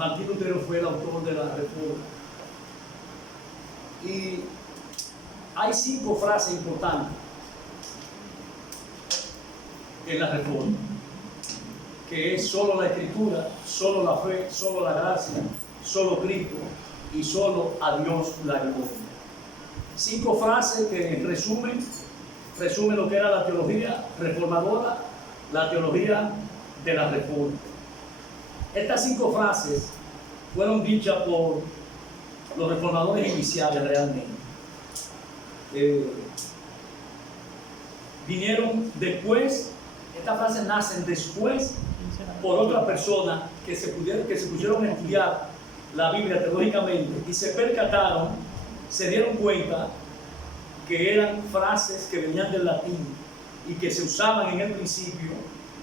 Martín Lutero fue el autor de la Reforma. Y hay 5 frases importantes en la Reforma, que es solo la Escritura, solo la fe, solo la gracia, solo Cristo y solo a Dios la gloria. 5 frases que resumen lo que era la teología reformadora, la teología de la Reforma. Estas 5 frases fueron dichas por los reformadores iniciales realmente. Vinieron después, estas frases nacen después por otra persona que se pusieron a estudiar la Biblia teológicamente y se percataron, se dieron cuenta que eran frases que venían del latín y que se usaban en el principio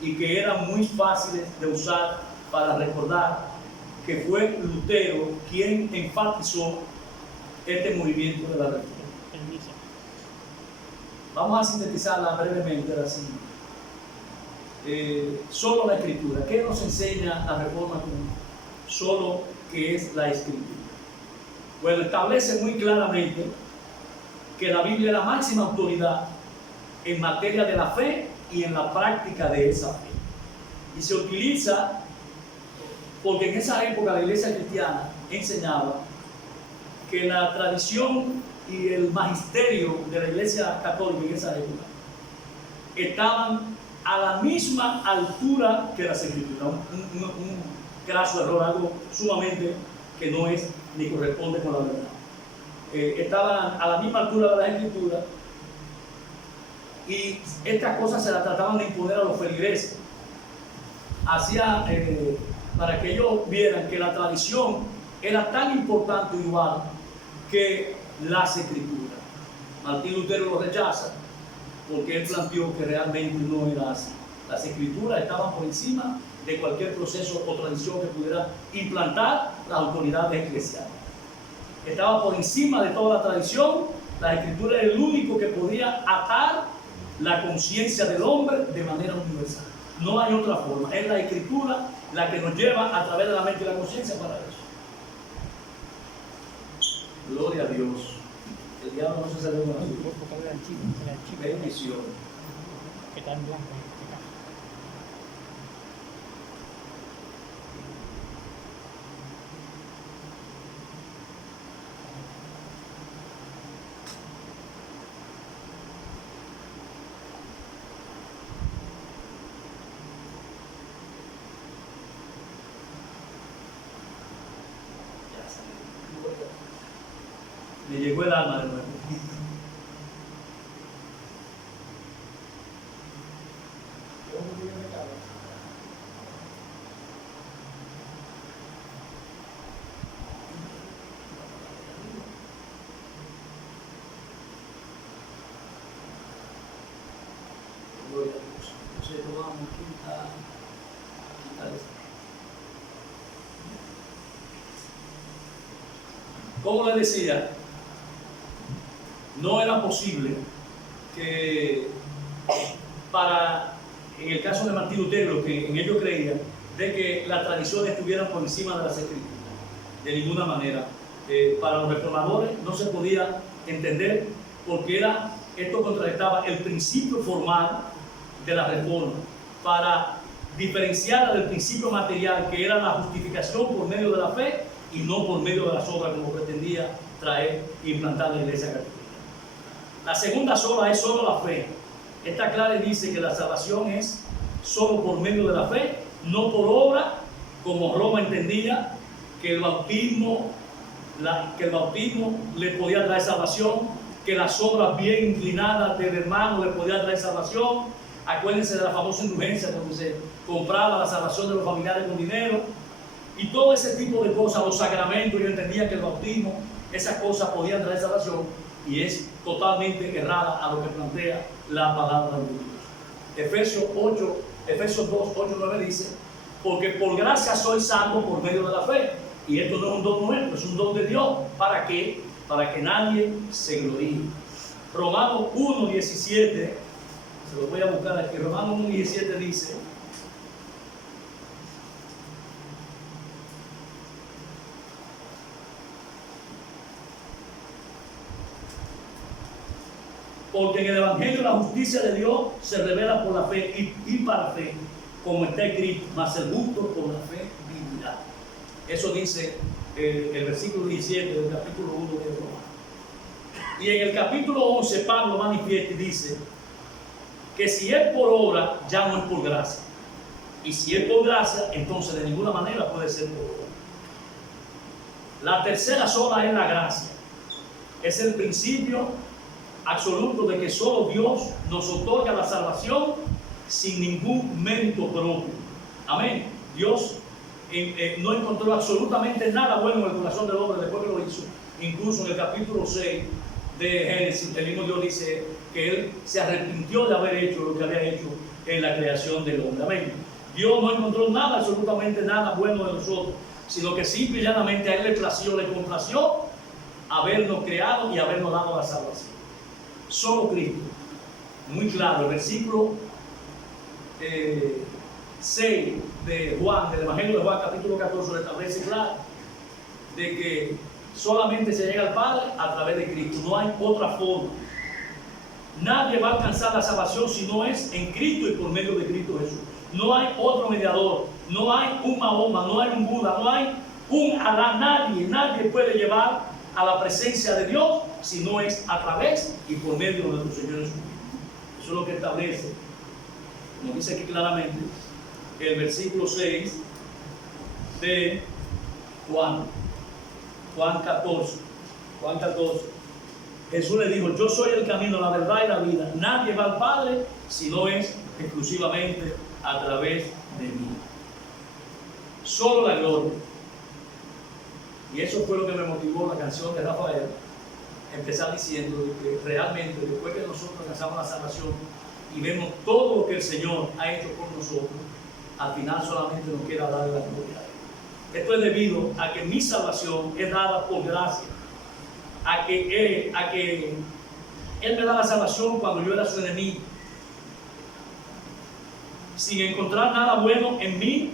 y que eran muy fáciles de usar para recordar que fue Lutero quien enfatizó este movimiento de la Reforma. Vamos a sintetizarla brevemente así. Solo la Escritura. ¿Qué nos enseña la Reforma? Solo que es la Escritura. Bueno, establece muy claramente que la Biblia es la máxima autoridad en materia de la fe y en la práctica de esa fe. Y se utiliza porque en esa época la iglesia cristiana enseñaba que la tradición y el magisterio de la iglesia católica en esa época estaban a la misma altura que las Escrituras. Un graso error, algo sumamente que no es ni corresponde con la verdad. Estaban a la misma altura de las Escrituras y estas cosas se las trataban de imponer a los feligreses. Hacía para que ellos vieran que la tradición era tan importante igual que las Escrituras. Martín Lutero lo rechaza porque él planteó que realmente no era así. Las Escrituras estaban por encima de cualquier proceso o tradición que pudiera implantar las autoridades eclesiásticas. Estaba por encima de toda la tradición. La Escritura era el único que podía atar la conciencia del hombre de manera universal. No hay otra forma. Es la Escritura la que nos lleva a través de la mente y la conciencia para eso. Gloria a Dios. El diablo no se sale con la suya. Bendición. Que tan blanco. Me llegó el alma de nuevo. Entonces tomamos quitar esto. Como le decía, no era posible que en el caso de Martín Lutero, que en ello creía, de que las tradiciones estuvieran por encima de las Escrituras. De ninguna manera. Para los reformadores no se podía entender porque esto contrarrestaba el principio formal de la Reforma para diferenciarla del principio material, que era la justificación por medio de la fe y no por medio de las obras, como pretendía traer e implantar la Iglesia Católica. La segunda sola es solo la fe. Esta clara dice que la salvación es solo por medio de la fe, no por obra, como Roma entendía que el bautismo le podía traer salvación, que las obras bien inclinadas del hermano le podían traer salvación. Acuérdense de la famosa indulgencia donde se compraba la salvación de los familiares con dinero y todo ese tipo de cosas, los sacramentos. Yo entendía que el bautismo, esas cosas podían traer salvación, y es totalmente errada a lo que plantea la palabra de Dios. Efesios 2, 8, 9 dice: porque por gracia sois salvos por medio de la fe, y esto no es un don nuestro, es un don de Dios. ¿Para qué? Para que nadie se gloríe. Romanos 1, 17, se lo voy a buscar aquí. Romanos 1, 17 dice: Porque en el Evangelio la justicia de Dios se revela por la fe y para fe, como está escrito, mas el justo por la fe vivirá. Eso dice el versículo 17 del capítulo 1 de Romanos. Y en el capítulo 11 Pablo manifiesta y dice que si es por obra, ya no es por gracia. Y si es por gracia, entonces de ninguna manera puede ser por obra. La tercera sola es la gracia. Es el principio absoluto de que solo Dios nos otorga la salvación sin ningún mérito propio. Amén. Dios no encontró absolutamente nada bueno en el corazón del hombre después que lo hizo. Incluso en el capítulo 6 de Génesis, el mismo Dios dice que Él se arrepintió de haber hecho lo que había hecho en la creación del hombre. Amén. Dios no encontró nada, absolutamente nada bueno de nosotros, sino que simple y llanamente a Él le complació habernos creado y habernos dado la salvación. Solo Cristo. Muy claro, el versículo 6 de Juan, del Evangelio de Juan, capítulo 14, lo establece claro, de que solamente se llega al Padre a través de Cristo. No hay otra forma. Nadie va a alcanzar la salvación si no es en Cristo y por medio de Cristo Jesús. No hay otro mediador, no hay un Mahoma, no hay un Buda, no hay un Alá. Nadie puede llevar a la presencia de Dios si no es a través y por medio de nuestro Señor Jesucristo. Eso es lo que establece, como dice aquí claramente, el versículo 6 de Juan 14. Jesús le dijo: yo soy el camino, la verdad y la vida. Nadie va al Padre si no es exclusivamente a través de mí. Solo la gloria. Y eso fue lo que me motivó la canción de Rafael, empezar diciendo que realmente después que nosotros alcanzamos la salvación y vemos todo lo que el Señor ha hecho por nosotros, al final solamente nos queda darle la gloria a Él. Esto es debido a que mi salvación es dada por gracia, a que Él me da la salvación cuando yo era su enemigo, sin encontrar nada bueno en mí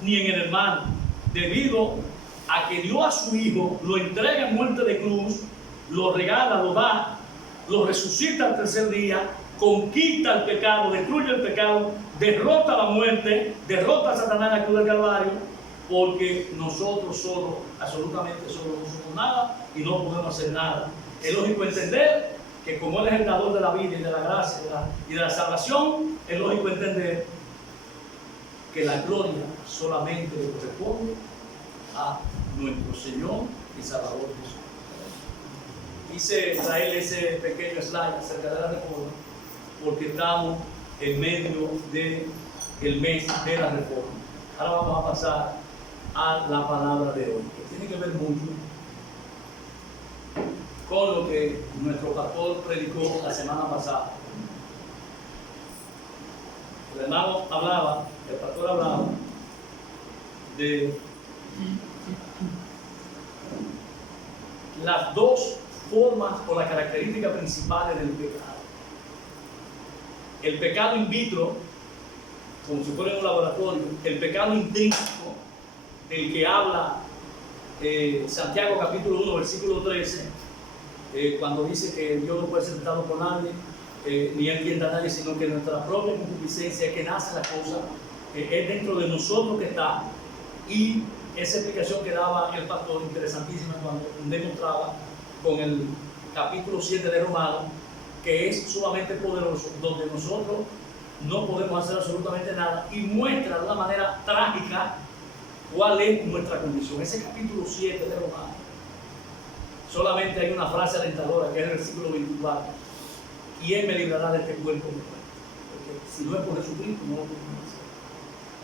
ni en el hermano, debido a que dio a su Hijo, lo entrega en muerte de cruz, lo regala, lo da, lo resucita al tercer día, conquista el pecado, destruye el pecado, derrota la muerte, derrota a Satanás en la cruz del Calvario, porque nosotros solos, absolutamente solos, no somos nada y no podemos hacer nada. Es lógico entender que como Él es el dador de la vida y de la gracia y de la salvación, es lógico entender que la gloria solamente le corresponde a nuestro Señor y Salvador Jesús. Quise traer ese pequeño slide acerca de la reforma porque estamos en medio del mes de la reforma. Ahora vamos a pasar a la palabra de hoy, que tiene que ver mucho con lo que nuestro pastor predicó la semana pasada. El hermano hablaba, el pastor hablaba de las dos formas o las características principales del pecado. El pecado in vitro, como si fuera en un laboratorio, el pecado intrínseco, del que habla Santiago capítulo 1, versículo 13, cuando dice que Dios no puede ser tentado por nadie, ni Él tienta a nadie, sino que nuestra propia concupiscencia, que nace la cosa, es dentro de nosotros que está. Y esa explicación que daba el pastor, interesantísima, cuando demostraba con el capítulo 7 de Romanos, que es sumamente poderoso, donde nosotros no podemos hacer absolutamente nada, y muestra de una manera trágica cuál es nuestra condición. Ese capítulo 7 de Romanos, solamente hay una frase alentadora, que es el versículo 24: ¿quién me librará de este cuerpo de muerte? Porque si no es por Jesucristo, no lo podemos hacer.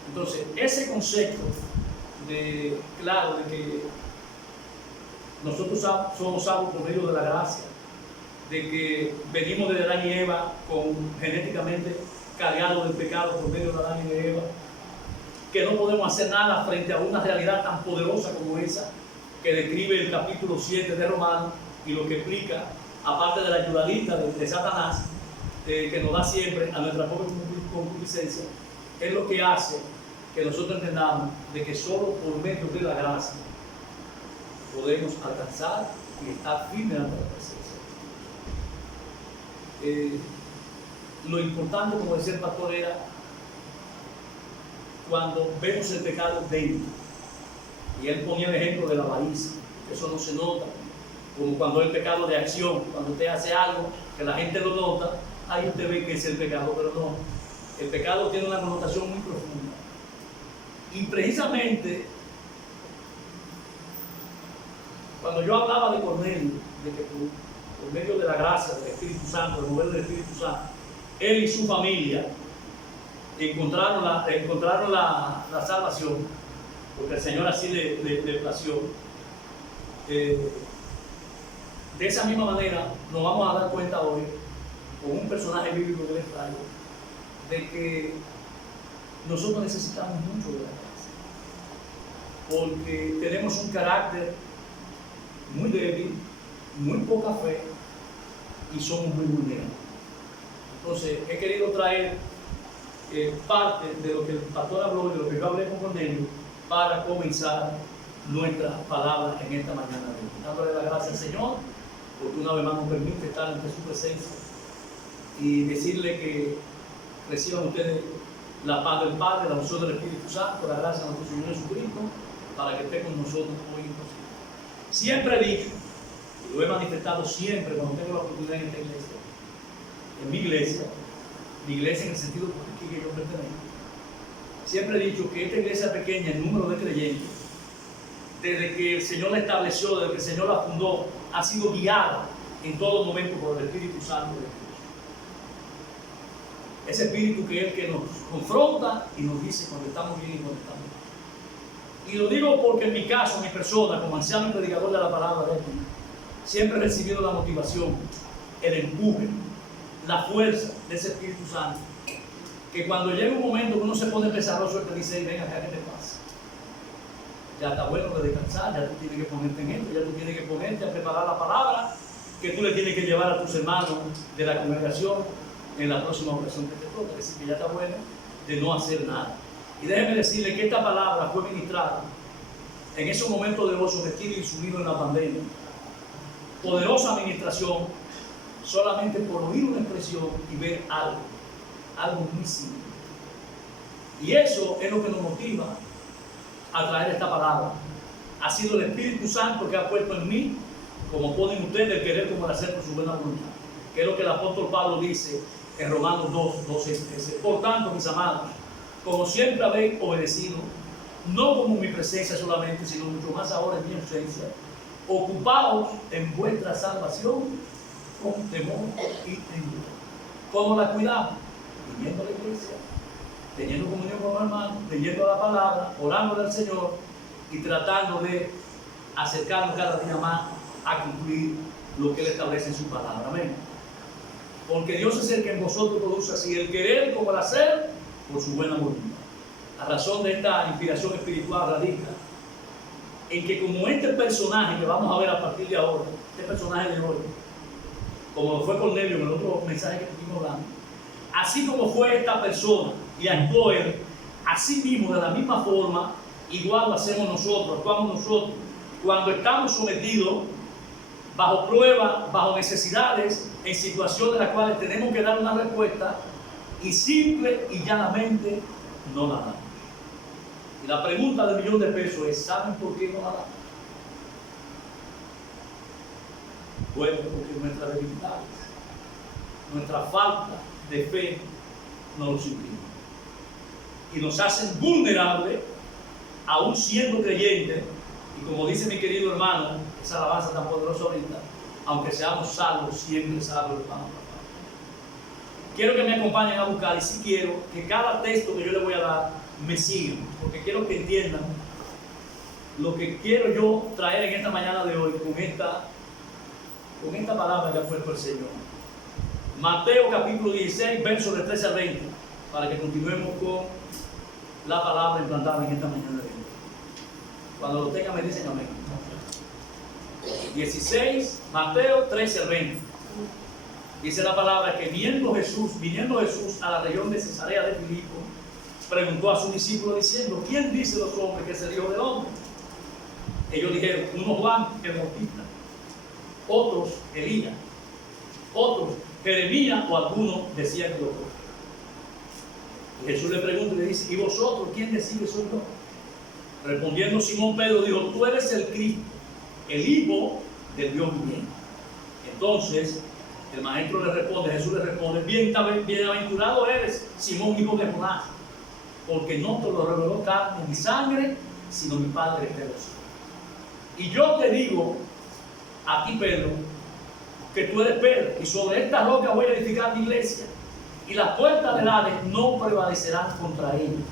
Entonces, ese concepto claro, de que nosotros somos salvos por medio de la gracia, de que venimos de Adán y Eva genéticamente cargados del pecado por medio de Adán y de Eva, que no podemos hacer nada frente a una realidad tan poderosa como esa que describe el capítulo 7 de Romanos, y lo que explica, aparte de la ayudadita de Satanás, que nos da siempre a nuestra propia concupiscencia, es lo que hace que nosotros entendamos de que solo por medio de la gracia podemos alcanzar y estar firmes ante la presencia. lo importante, como decía el pastor, era cuando vemos el pecado dentro. Y él ponía el ejemplo de la avaricia. Eso no se nota, como cuando el pecado de acción, cuando usted hace algo que la gente lo nota, ahí usted ve que es el pecado, pero no. El pecado tiene una connotación muy profunda. Y precisamente, cuando yo hablaba de Cornelio, de que por medio de la gracia del Espíritu Santo, del mover del Espíritu Santo, él y su familia encontraron la salvación, porque el Señor así le plació. De esa misma manera nos vamos a dar cuenta hoy, con un personaje bíblico que les traigo, de que nosotros necesitamos mucho de la gracia, porque tenemos un carácter muy débil, muy poca fe y somos muy vulnerables. Entonces he querido traer parte de lo que el pastor habló, de lo que yo hablé con Cornelio, para comenzar nuestra palabra en esta mañana. Dándole la gracia al Señor, porque una vez más nos permite estar ante su presencia y decirle que reciban ustedes la paz del Padre, la unción del Espíritu Santo, la gracia de nuestro Señor Jesucristo, para que esté con nosotros hoy y por siempre. Siempre he dicho, y lo he manifestado siempre cuando tengo la oportunidad en esta iglesia, en mi iglesia en el sentido que yo pertenezco, siempre he dicho que esta iglesia pequeña, el número de creyentes, desde que el Señor la estableció, desde que el Señor la fundó, ha sido guiada en todo momento por el Espíritu Santo de Dios. Ese Espíritu que es el que nos confronta y nos dice cuando estamos bien y cuando estamos mal. Y lo digo porque en mi caso, mi persona, como anciano y predicador de la palabra de Dios, siempre he recibido la motivación, el empuje, la fuerza de ese Espíritu Santo, que cuando llega un momento que uno se pone pesaroso, él te dice: ven acá, ¿qué te pasa? Ya está bueno de descansar, ya tú tienes que ponerte en esto, ya tú tienes que ponerte a preparar la palabra que tú le tienes que llevar a tus hermanos de la congregación en la próxima ocasión que te toque. Es decir, que ya está bueno de no hacer nada. Y déjeme decirle que esta palabra fue ministrada en esos momentos de gozo, sometido y sumido en la pandemia. Poderosa administración, solamente por oír una expresión y ver algo muy simple. Y eso es lo que nos motiva a traer esta palabra. Ha sido el Espíritu Santo que ha puesto en mí, como ponen ustedes, el querer como el hacer por su buena voluntad, que es lo que el apóstol Pablo dice en Romanos 2:12-13. Por tanto, mis amados, como siempre habéis obedecido, no como en mi presencia solamente, sino mucho más ahora en mi ausencia, ocupaos en vuestra salvación con temor y temor. ¿Cómo la cuidamos? Viniendo a la iglesia, teniendo comunión con los hermanos, leyendo la palabra, orando al Señor y tratando de acercarnos cada día más a cumplir lo que Él establece en su palabra. Amén. Porque Dios es el que en vosotros produce así el querer como el hacer por su buena voluntad. La razón de esta inspiración espiritual radica en que, como este personaje que vamos a ver a partir de ahora, este personaje de hoy, como lo fue Cornelio en el otro mensaje que estuvimos hablando, así como fue esta persona y actuó él, así mismo, de la misma forma, igual lo hacemos nosotros, actuamos nosotros, cuando estamos sometidos bajo pruebas, bajo necesidades, en situaciones en las cuales tenemos que dar una respuesta y simple y llanamente no la damos. Y la pregunta del millón de pesos es: ¿saben por qué no la damos? Bueno, porque nuestras debilidades, nuestra falta de fe nos lo imprime y nos hacen vulnerables, aún siendo creyentes. Y como dice mi querido hermano, esa alabanza tan poderosa ahorita, aunque seamos salvos, siempre salvos, hermano. Quiero que me acompañen a buscar, y si quiero que cada texto que yo les voy a dar me sigan, porque quiero que entiendan lo que quiero yo traer en esta mañana de hoy con esta palabra que ha puesto el Señor. Mateo capítulo 16, versos de 13 al 20, para que continuemos con la palabra implantada en esta mañana de hoy. Cuando lo tengan me dicen amén. 16, Mateo 13 al 20. Dice la palabra que viniendo Jesús a la región de Cesarea de Filipo, preguntó a sus discípulos diciendo: ¿quién dice los hombres que es el Hijo del Hombre? Ellos dijeron: uno Juan el Bautista, otros Elías, otros Jeremías o alguno decía que lo fue. Y Jesús le pregunta y le dice, ¿y vosotros quién decide que soy yo? Respondiendo Simón Pedro dijo, tú eres el Cristo, el Hijo del Dios viviente. Entonces el maestro le responde, Jesús le responde, bienaventurado eres, Simón, hijo de Jonás, porque no te lo reveló carne ni sangre, sino mi Padre que está en los cielos. Y yo te digo a ti, Pedro, que tú eres Pedro, y sobre esta roca voy a edificar mi iglesia, y las puertas del Hades no prevalecerán contra ella.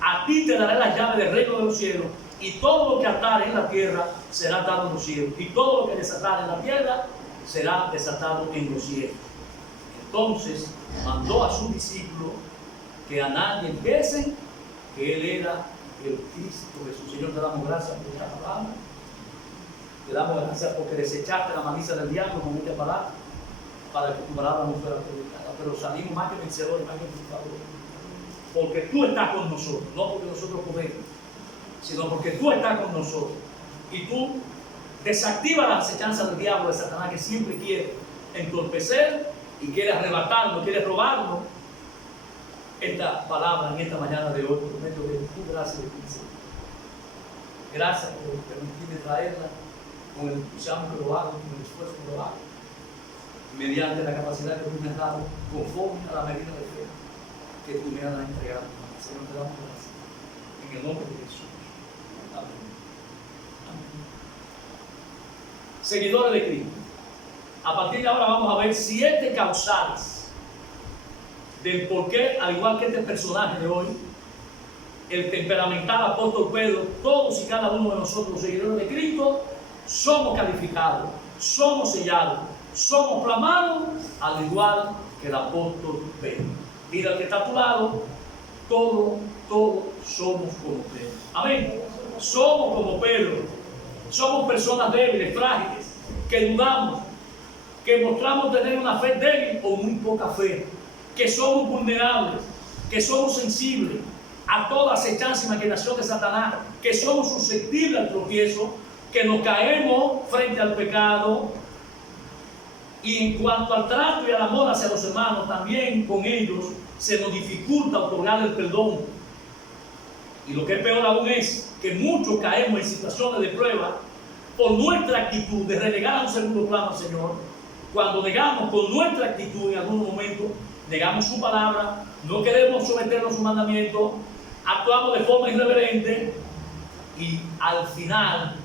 A ti te daré las llaves del reino de los cielos, y todo lo que atare en la tierra será atado en los cielos, y todo lo que desatare en la tierra será desatado en los cielos. Entonces mandó a sus discípulos que a nadie dijesen que él era el Cristo Jesús. Señor, te damos gracias por esta palabra. Te damos gracias porque desechaste la malicia del diablo con esta palabra, para que tu palabra no fuera predicada. Pero salimos más que vencedores, más que triunfadores. Porque tú estás con nosotros, no porque nosotros podemos, sino porque tú estás con nosotros. Y tú desactivas las acechanzas del diablo, de Satanás, que siempre quiere entorpecer y quiere arrebatarnos, quiere robarnos esta palabra en esta mañana de hoy, por medio de tu gracia y de tu misericordia. Gracias por permitirme traerla con el entusiasmo que lo hago, con el esfuerzo que lo hago, mediante la capacidad que tú me has dado, conforme a la medida de fe que tú me has entregado. Señor, te damos gracias. En el nombre de Jesús. Amén. Amén. Seguidores de Cristo, a partir de ahora vamos a ver 7 causales del por qué, al igual que este personaje de hoy, el temperamental apóstol Pedro, todos y cada uno de nosotros, los seguidores de Cristo, somos calificados, somos sellados, somos clamados, al igual que el apóstol Pedro. Mira al que está a tu lado, todos somos como Pedro. Amén. Somos como Pedro. Somos personas débiles, frágiles, que dudamos, que mostramos tener una fe débil o muy poca fe, que somos vulnerables, que somos sensibles a toda acechanza y maquinación de Satanás, que somos susceptibles al tropiezo, que nos caemos frente al pecado. Y en cuanto al trato y al amor hacia los hermanos, también con ellos se nos dificulta otorgar el perdón. Y lo que es peor aún es que muchos caemos en situaciones de prueba por nuestra actitud de relegar a un segundo plano al Señor. Cuando negamos con nuestra actitud en algún momento, negamos su palabra, no queremos someternos a su mandamiento, actuamos de forma irreverente y al final,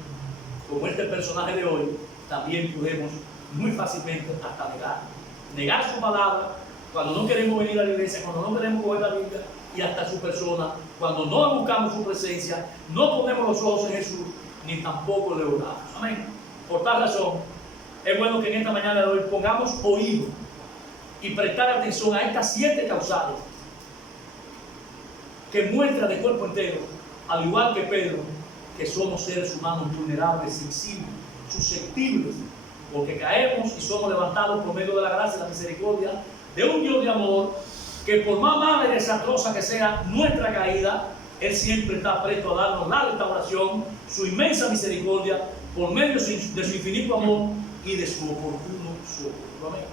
como este personaje de hoy, también podemos muy fácilmente hasta negar su palabra cuando no queremos venir a la iglesia, cuando no queremos coger la Biblia, y hasta su persona, cuando no buscamos su presencia, no ponemos los ojos en Jesús, ni tampoco le oramos. Amén. Por tal razón, es bueno que en esta mañana de hoy pongamos oído y prestar atención a estas 7 causales que muestran de cuerpo entero, al igual que Pedro, que somos seres humanos vulnerables, sensibles, susceptibles, porque caemos y somos levantados por medio de la gracia y la misericordia de un Dios de amor, que por más mala y desastrosa que sea nuestra caída, Él siempre está presto a darnos la restauración, su inmensa misericordia, por medio de su infinito amor y de su oportuno socorro. Amén.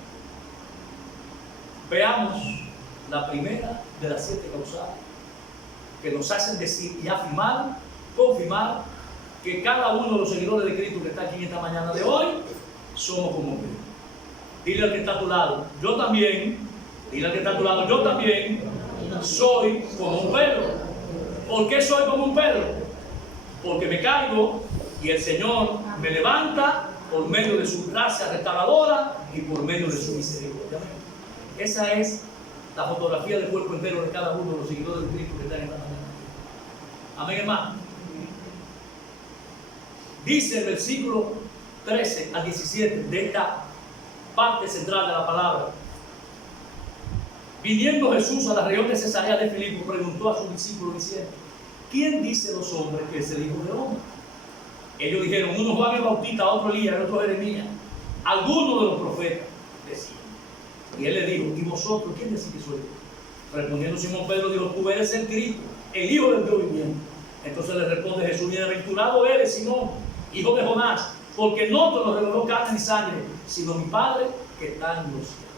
Veamos la primera de las 7 causales que nos hacen decir y afirmar, confirmar que cada uno de los seguidores de Cristo que está aquí en esta mañana de hoy somos como Pedro. Dile al que está a tu lado, yo también. Dile al que está a tu lado, yo también soy como un Pedro. ¿Por qué soy como un Pedro? Porque me caigo y el Señor me levanta por medio de su gracia restauradora y por medio de su misericordia. Esa es la fotografía del cuerpo entero de cada uno de los seguidores de Cristo que están en esta mañana. Amén, hermano. Dice el versículo 13 al 17 de esta parte central de la palabra: viniendo Jesús a la región de Cesarea de Filipo, preguntó a sus discípulos diciendo: ¿quién dicen los hombres que es el Hijo del Hombre? Ellos dijeron: uno Juan el Bautista, otro Elías, otro Jeremías, alguno de los profetas, decían. Y él le dijo: ¿y vosotros quién decís que soy yo? Respondiendo Simón Pedro dijo: tú eres el Cristo, el Hijo del Dios viviente. Entonces le responde Jesús: bienaventurado eres, Simón, hijo de Jonás, porque no te lo reveló carne ni sangre, sino mi Padre que está en los cielos.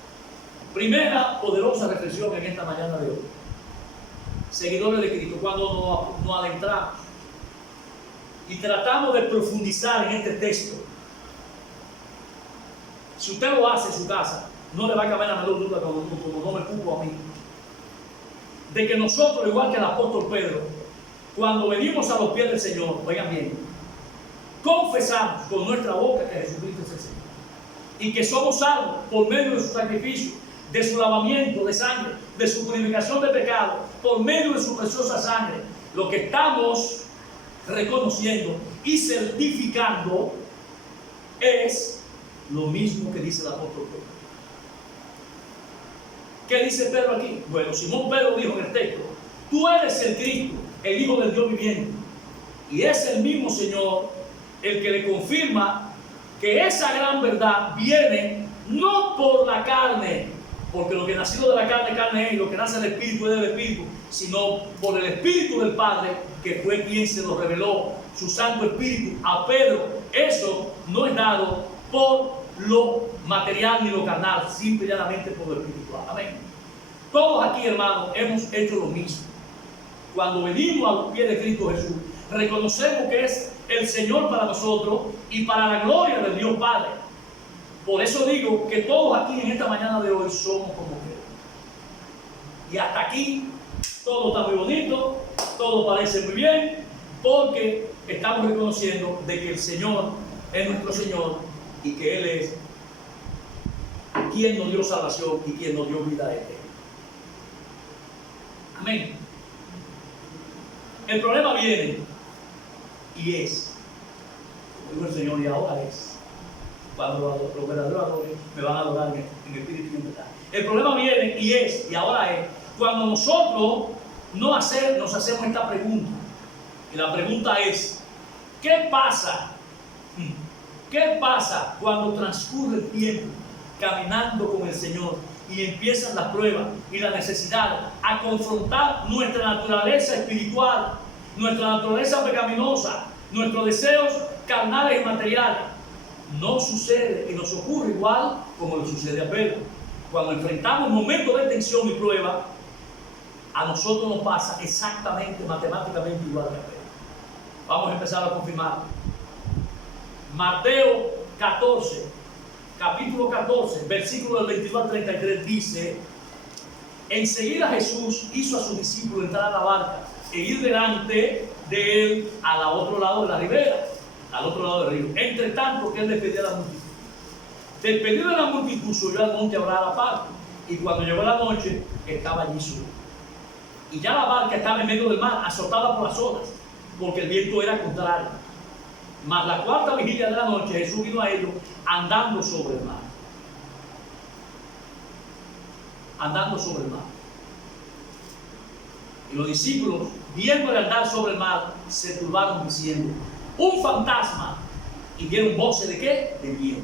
Primera poderosa reflexión en esta mañana de hoy. Seguidores de Cristo, cuando nos adentramos y tratamos de profundizar en este texto, si usted lo hace en su casa, no le va a caber la menor duda, como no me culpo a mí, de que nosotros, igual que el apóstol Pedro, cuando venimos a los pies del Señor, oigan bien, confesamos con nuestra boca que Jesucristo es el Señor y que somos salvos por medio de su sacrificio, de su lavamiento de sangre, de su purificación de pecado, por medio de su preciosa sangre. Lo que estamos reconociendo y certificando es lo mismo que dice el apóstol Pedro. ¿Qué dice Pedro aquí? Bueno, Simón Pedro dijo en el texto: tú eres el Cristo, el Hijo del Dios viviente. Y es el mismo Señor el que le confirma que esa gran verdad viene no por la carne, porque lo que nacido de la carne, carne es, y lo que nace del Espíritu es del Espíritu, sino por el Espíritu del Padre, que fue quien se lo reveló, su Santo Espíritu, a Pedro. Eso no es dado por lo material ni lo carnal, simple y llanamente por lo espiritual. Amén. Todos aquí, hermanos, hemos hecho lo mismo. Cuando venimos a los pies de Cristo Jesús, reconocemos que es el Señor para nosotros y para la gloria del Dios Padre. Por eso digo que todos aquí en esta mañana de hoy somos como Pedro. Y hasta aquí todo está muy bonito, todo parece muy bien, porque estamos reconociendo de que el Señor es nuestro Señor y que Él es quien nos dio salvación y quien nos dio vida eterna. Amén. El problema viene y es, como dijo el Señor, y ahora es, cuando los verdaderos adoradores me van a adorar en espíritu y en verdad. El problema viene y es, y ahora es, cuando nosotros nos hacemos esta pregunta. Y la pregunta es: ¿qué pasa? ¿Qué pasa cuando transcurre el tiempo caminando con el Señor y empiezan las pruebas y la necesidad a confrontar nuestra naturaleza espiritual, nuestra naturaleza pecaminosa, nuestros deseos carnales y materiales? No sucede y nos ocurre igual como le sucede a Pedro. Cuando enfrentamos momentos de tensión y prueba, a nosotros nos pasa exactamente, matemáticamente igual que a Pedro. Vamos a empezar a confirmar. Mateo 14, capítulo 14, versículo del 22 al 33 dice: enseguida Jesús hizo a sus discípulos entrar a la barca e ir delante de él al otro lado de la ribera, al otro lado del río. Entre tanto que él despedía a la multitud. Despedido de la multitud, subió al monte a orar aparte. Y cuando llegó la noche, estaba allí solo. Y ya la barca estaba en medio del mar, azotada por las olas, porque el viento era contrario. Mas la cuarta vigilia de la noche, Jesús vino a ellos andando sobre el mar. Andando sobre el mar. Y los discípulos, viéndole andar sobre el mar, se turbaron diciendo: un fantasma. Y dieron voces de ¿qué? De miedo.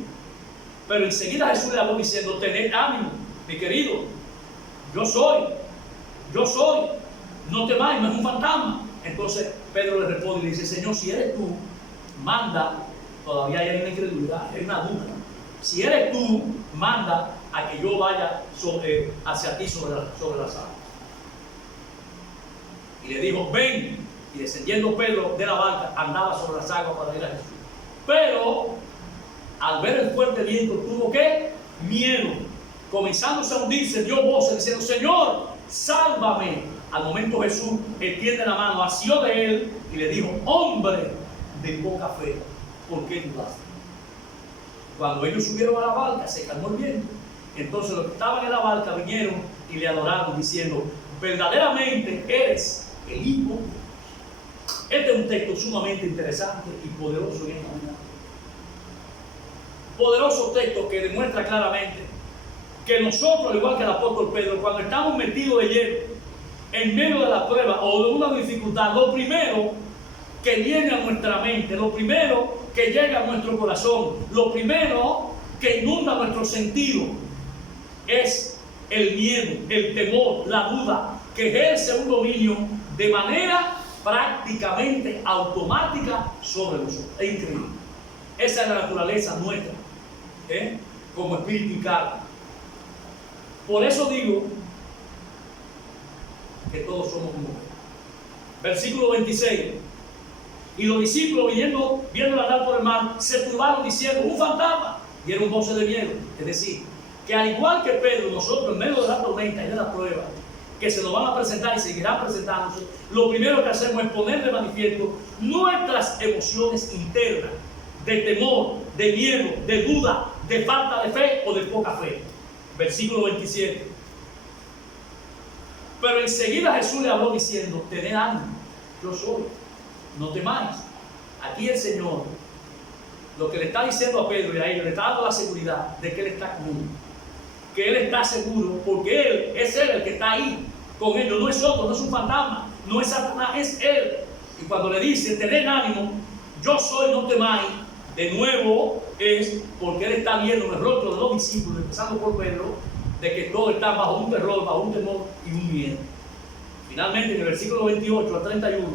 Pero enseguida Jesús le habló diciendo: tened ánimo, mi querido, yo soy, no temáis, no es un fantasma. Entonces Pedro le responde y le dice: Señor, si eres tú, manda. Todavía hay una incredulidad, hay una duda. Si eres tú, manda a que yo vaya hacia ti sobre las aguas. Y le dijo: ven. Y descendiendo Pedro de la barca, andaba sobre las aguas para ir a Jesús. Pero al ver el fuerte viento, tuvo ¿qué? Miedo. Comenzándose a hundirse, dio voces diciendo: Señor, sálvame. Al momento Jesús extiende la mano, asió de él y le dijo: hombre de poca fe, ¿por qué dudaste? Cuando ellos subieron a la barca, se calmó el viento. Entonces los que estaban en la barca vinieron y le adoraron diciendo: verdaderamente eres el Hijo de Dios. Este es un texto sumamente interesante y poderoso en esta mañana. Poderoso texto que demuestra claramente que nosotros, al igual que el apóstol Pedro, cuando estamos metidos de lleno en medio de la prueba o de una dificultad, lo primero que viene a nuestra mente, lo primero que llega a nuestro corazón, lo primero que inunda nuestro sentido es el miedo, el temor, la duda, que ejerce un dominio de manera prácticamente automática sobre nosotros. Es increíble. Esa es la naturaleza nuestra, como espíritu y carne. Por eso digo que todos somos como Pedro. Versículo 26. Y los discípulos viendo andar por el mar, se turbaron diciendo, un fantasma, y era un voce de miedo. Es decir, que al igual que Pedro, nosotros en medio de la tormenta y de la prueba que se nos van a presentar y seguirán presentándose, lo primero que hacemos es poner de manifiesto nuestras emociones internas de temor, de miedo, de duda, de falta de fe o de poca fe. Versículo 27. Pero enseguida Jesús le habló diciendo, tened ánimo, yo soy, no temáis. Aquí el Señor lo que le está diciendo a Pedro y a ellos, le está dando la seguridad de que Él está con ellos, que Él está seguro, porque Él es Él el que está ahí con ellos, no es otro, no es un fantasma, no es Satanás, es Él. Y cuando le dice, tened ánimo, yo soy, no temáis, de nuevo es porque Él está viendo en el rostro de los discípulos, empezando por Pedro, de que todos están bajo un terror, bajo un temor y un miedo. Finalmente, en el versículo 28 al 31,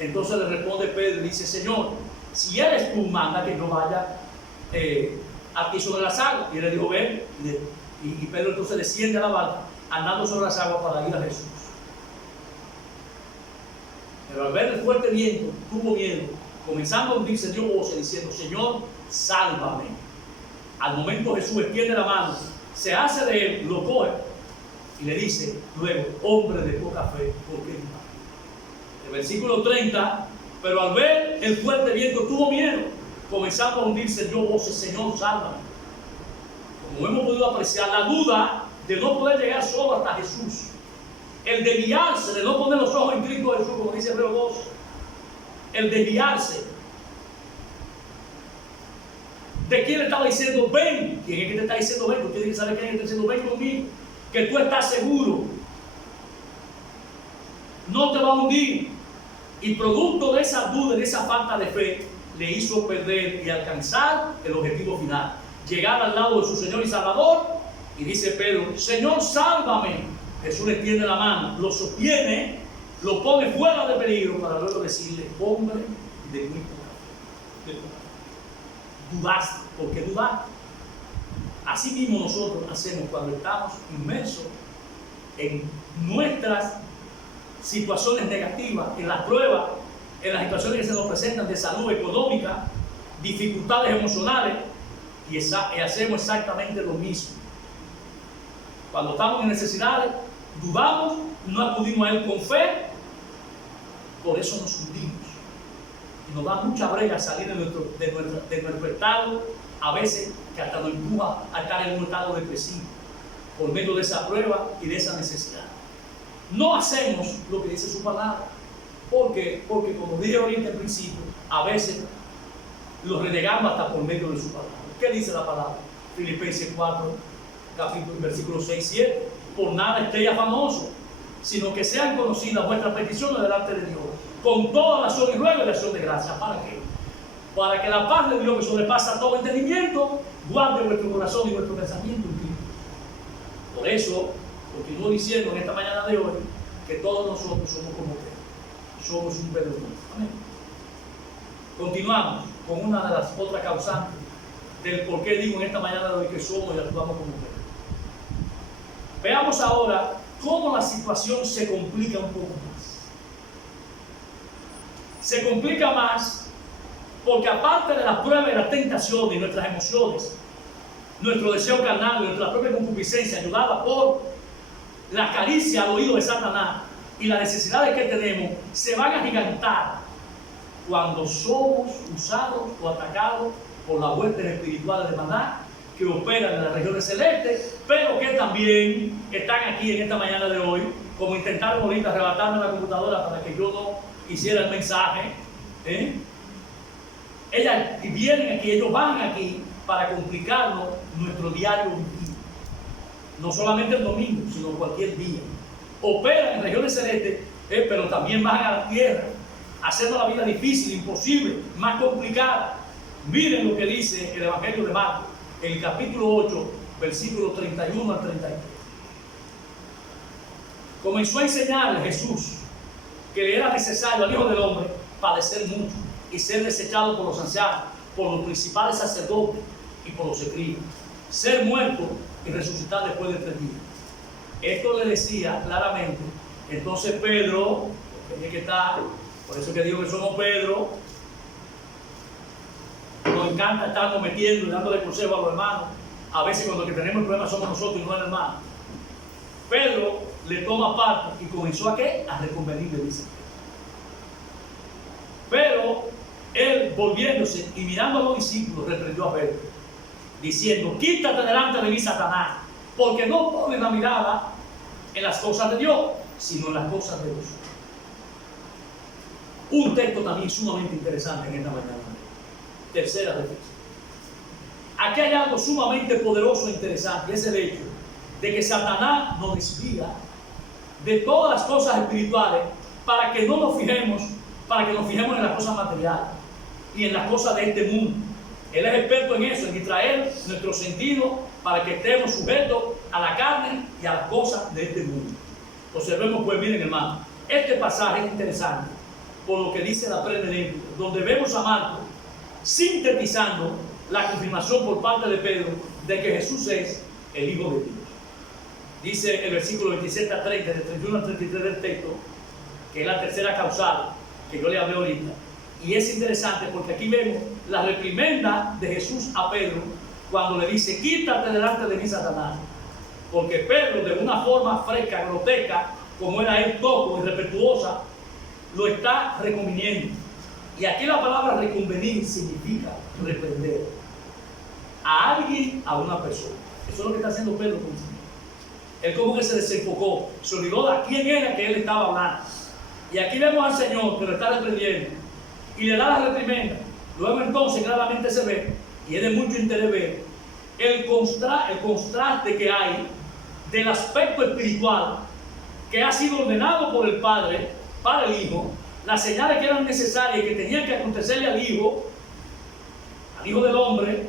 entonces le responde Pedro y dice, Señor, si eres tú, manda que yo vaya aquí sobre las aguas. Y él le dijo, ven. Y Pedro entonces desciende a la barca, andando sobre las aguas para ir a Jesús. Pero al ver el fuerte viento, tuvo miedo, comenzando a hundirse, dio voces diciendo, Señor, sálvame. Al momento Jesús extiende la mano, se hace de él, lo coge y le dice luego, hombre de poca fe, ¿por qué dudas? El versículo 30, pero al ver el fuerte viento tuvo miedo, comenzando a hundirse, dio voces, Señor, sálvame. Como hemos podido apreciar, la duda de no poder llegar solo hasta Jesús, el desviarse, de no poner los ojos en Cristo Jesús, como dice Hebreos 12, el desviarse. ¿De quién le estaba diciendo ven? ¿Quién es que te está diciendo ven? Usted tiene que saber quién es que te está diciendo ven conmigo, que tú estás seguro, no te va a hundir. Y producto de esa duda, de esa falta de fe, le hizo perder y alcanzar el objetivo final, llegar al lado de su Señor y Salvador. Y dice Pedro, Señor, sálvame. Jesús le tiende la mano, lo sostiene, lo pone fuera de peligro para luego decirle, hombre de muy poca fe. Dudaste. ¿Por qué dudaste? Así mismo nosotros hacemos cuando estamos inmersos en nuestras situaciones negativas, en las pruebas, en las situaciones que se nos presentan de salud económica, dificultades emocionales, y hacemos exactamente lo mismo. Cuando estamos en necesidades, dudamos, no acudimos a Él con fe, por eso nos hundimos. Y nos da mucha brega salir de nuestro estado, a veces que hasta nos empuja a estar en un estado depresivo, por medio de esa prueba y de esa necesidad. No hacemos lo que dice su palabra. ¿Por qué? Porque como dije ahorita al principio, a veces lo renegamos hasta por medio de su palabra. ¿Qué dice la palabra? Filipenses 4, capítulo, versículos 6 y 7. Por nada estéis afanosos, sino que sean conocidas vuestras peticiones delante de Dios, con toda oración y ruego y acción de gracia. ¿Para qué? Para que la paz de Dios, que sobrepasa todo entendimiento, guarde vuestro corazón y vuestro pensamiento en Cristo. Por eso, continúo diciendo en esta mañana de hoy, que todos nosotros somos como Pedro. Somos un Pedro. Amén. Continuamos con una de las otras causantes del por qué digo en esta mañana de hoy que somos y actuamos como Pedro. Veamos ahora cómo la situación se complica un poco más. Se complica más porque aparte de las pruebas y las tentaciones y nuestras emociones, nuestro deseo carnal, nuestra propia concupiscencia, ayudada por la caricia al oído de Satanás y las necesidades que tenemos, se van a agigantar cuando somos usados o atacados por las huestes espirituales de maldad que operan en las regiones celestes, pero que también están aquí en esta mañana de hoy, como intentaron ahorita arrebatarme la computadora para que yo no hiciera el mensaje. Ellos van aquí para complicarnos nuestro diario vivir. No solamente el domingo, sino cualquier día. Operan en regiones celestes, pero también bajan a la tierra, haciendo la vida difícil, imposible, más complicada. Miren lo que dice el Evangelio de Marcos, en el capítulo 8, versículos 31 al 33. Comenzó a enseñarle Jesús que le era necesario al Hijo del Hombre padecer mucho y ser desechado por los ancianos, por los principales sacerdotes y por los escribas, ser muerto y resucitar después de 3 días. esto le decía claramente. Entonces Pedro, que está, por eso que digo que somos Pedro, nos encanta estarnos metiendo y dándole consejo a los hermanos. A veces cuando que tenemos el problema somos nosotros y no el hermano. Pedro le toma parte y comenzó a ¿qué? A reconvenirle, dice. Pero él, volviéndose y mirando a los discípulos, reprendió a Pedro, diciendo: quítate delante de mí, Satanás, porque no pones la mirada en las cosas de Dios, sino en las cosas de Dios. Un texto también sumamente interesante en esta mañana. Tercera reflexión. Aquí hay algo sumamente poderoso e interesante, es el hecho de que Satanás nos desvía de todas las cosas espirituales para que no nos fijemos, para que nos fijemos en las cosas materiales y en las cosas de este mundo. Él es experto en eso, en distraer nuestro sentido para que estemos sujetos a la carne y a las cosas de este mundo. Observemos pues, miren hermano, este pasaje es interesante por lo que dice la preeminente, donde vemos a Marcos sintetizando la confirmación por parte de Pedro de que Jesús es el Hijo de Dios. Dice el versículo 27 a 30, del 31 al 33 del texto, que es la tercera causal que yo le hablé ahorita. Y es interesante porque aquí vemos la reprimenda de Jesús a Pedro cuando le dice: quítate delante de mí, Satanás. Porque Pedro, de una forma fresca, grotesca, como era él, toco y respetuosa, lo está reconviniendo. Y aquí la palabra reconvenir significa reprender a alguien, a una persona. Eso es lo que está haciendo Pedro con sí. Él como que se desenfocó, se olvidó de a quién era que él estaba hablando. Y aquí vemos al Señor que lo está reprendiendo y le da la reprimenda. Luego entonces claramente se ve, y es de mucho interés ver, el contraste que hay del aspecto espiritual que ha sido ordenado por el Padre para el Hijo, las señales que eran necesarias y que tenían que acontecerle al Hijo del hombre,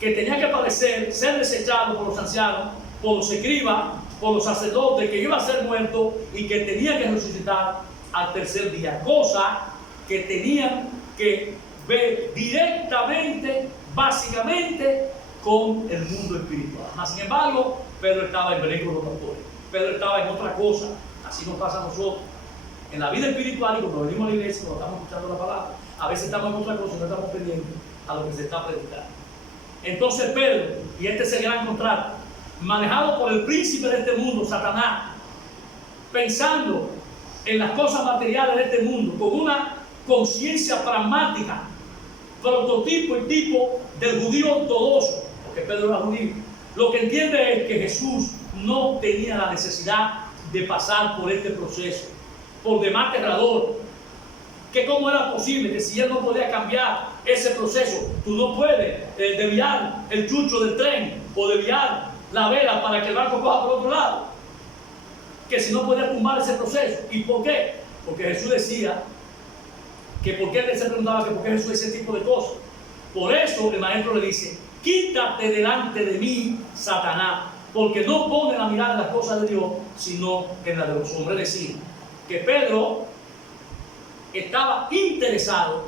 que tenía que padecer, ser desechado por los ancianos, por los escribas, por los sacerdotes, que iba a ser muerto y que tenía que resucitar al tercer día, cosa que tenían que ver directamente, básicamente, con el mundo espiritual. Mas, sin embargo, Pedro estaba en Belén con los pastores. Pedro estaba en otra cosa. Así nos pasa a nosotros. En la vida espiritual, y cuando venimos a la iglesia, cuando estamos escuchando la palabra, a veces estamos en otra cosa y no estamos pendientes a lo que se está predicando. Entonces Pedro, y este es el gran contrato, manejado por el príncipe de este mundo, Satanás, pensando en las cosas materiales de este mundo, con una conciencia pragmática, prototipo y tipo del judío ortodoxo, porque Pedro era judío, lo que entiende es que Jesús no tenía la necesidad de pasar por este proceso, por demás aterrador, que cómo era posible que si él no podía cambiar ese proceso, tú no puedes desviar el chucho del tren o desviar la vela para que el barco coja por otro lado, que si no podía tumbar ese proceso. ¿Y por qué? Porque Jesús decía que por qué él se preguntaba que por qué Jesús ese tipo de cosas. Por eso el maestro le dice: quítate delante de mí, Satanás, porque no pone la mirada en las cosas de Dios, sino en las de los hombres. Es decir, que Pedro estaba interesado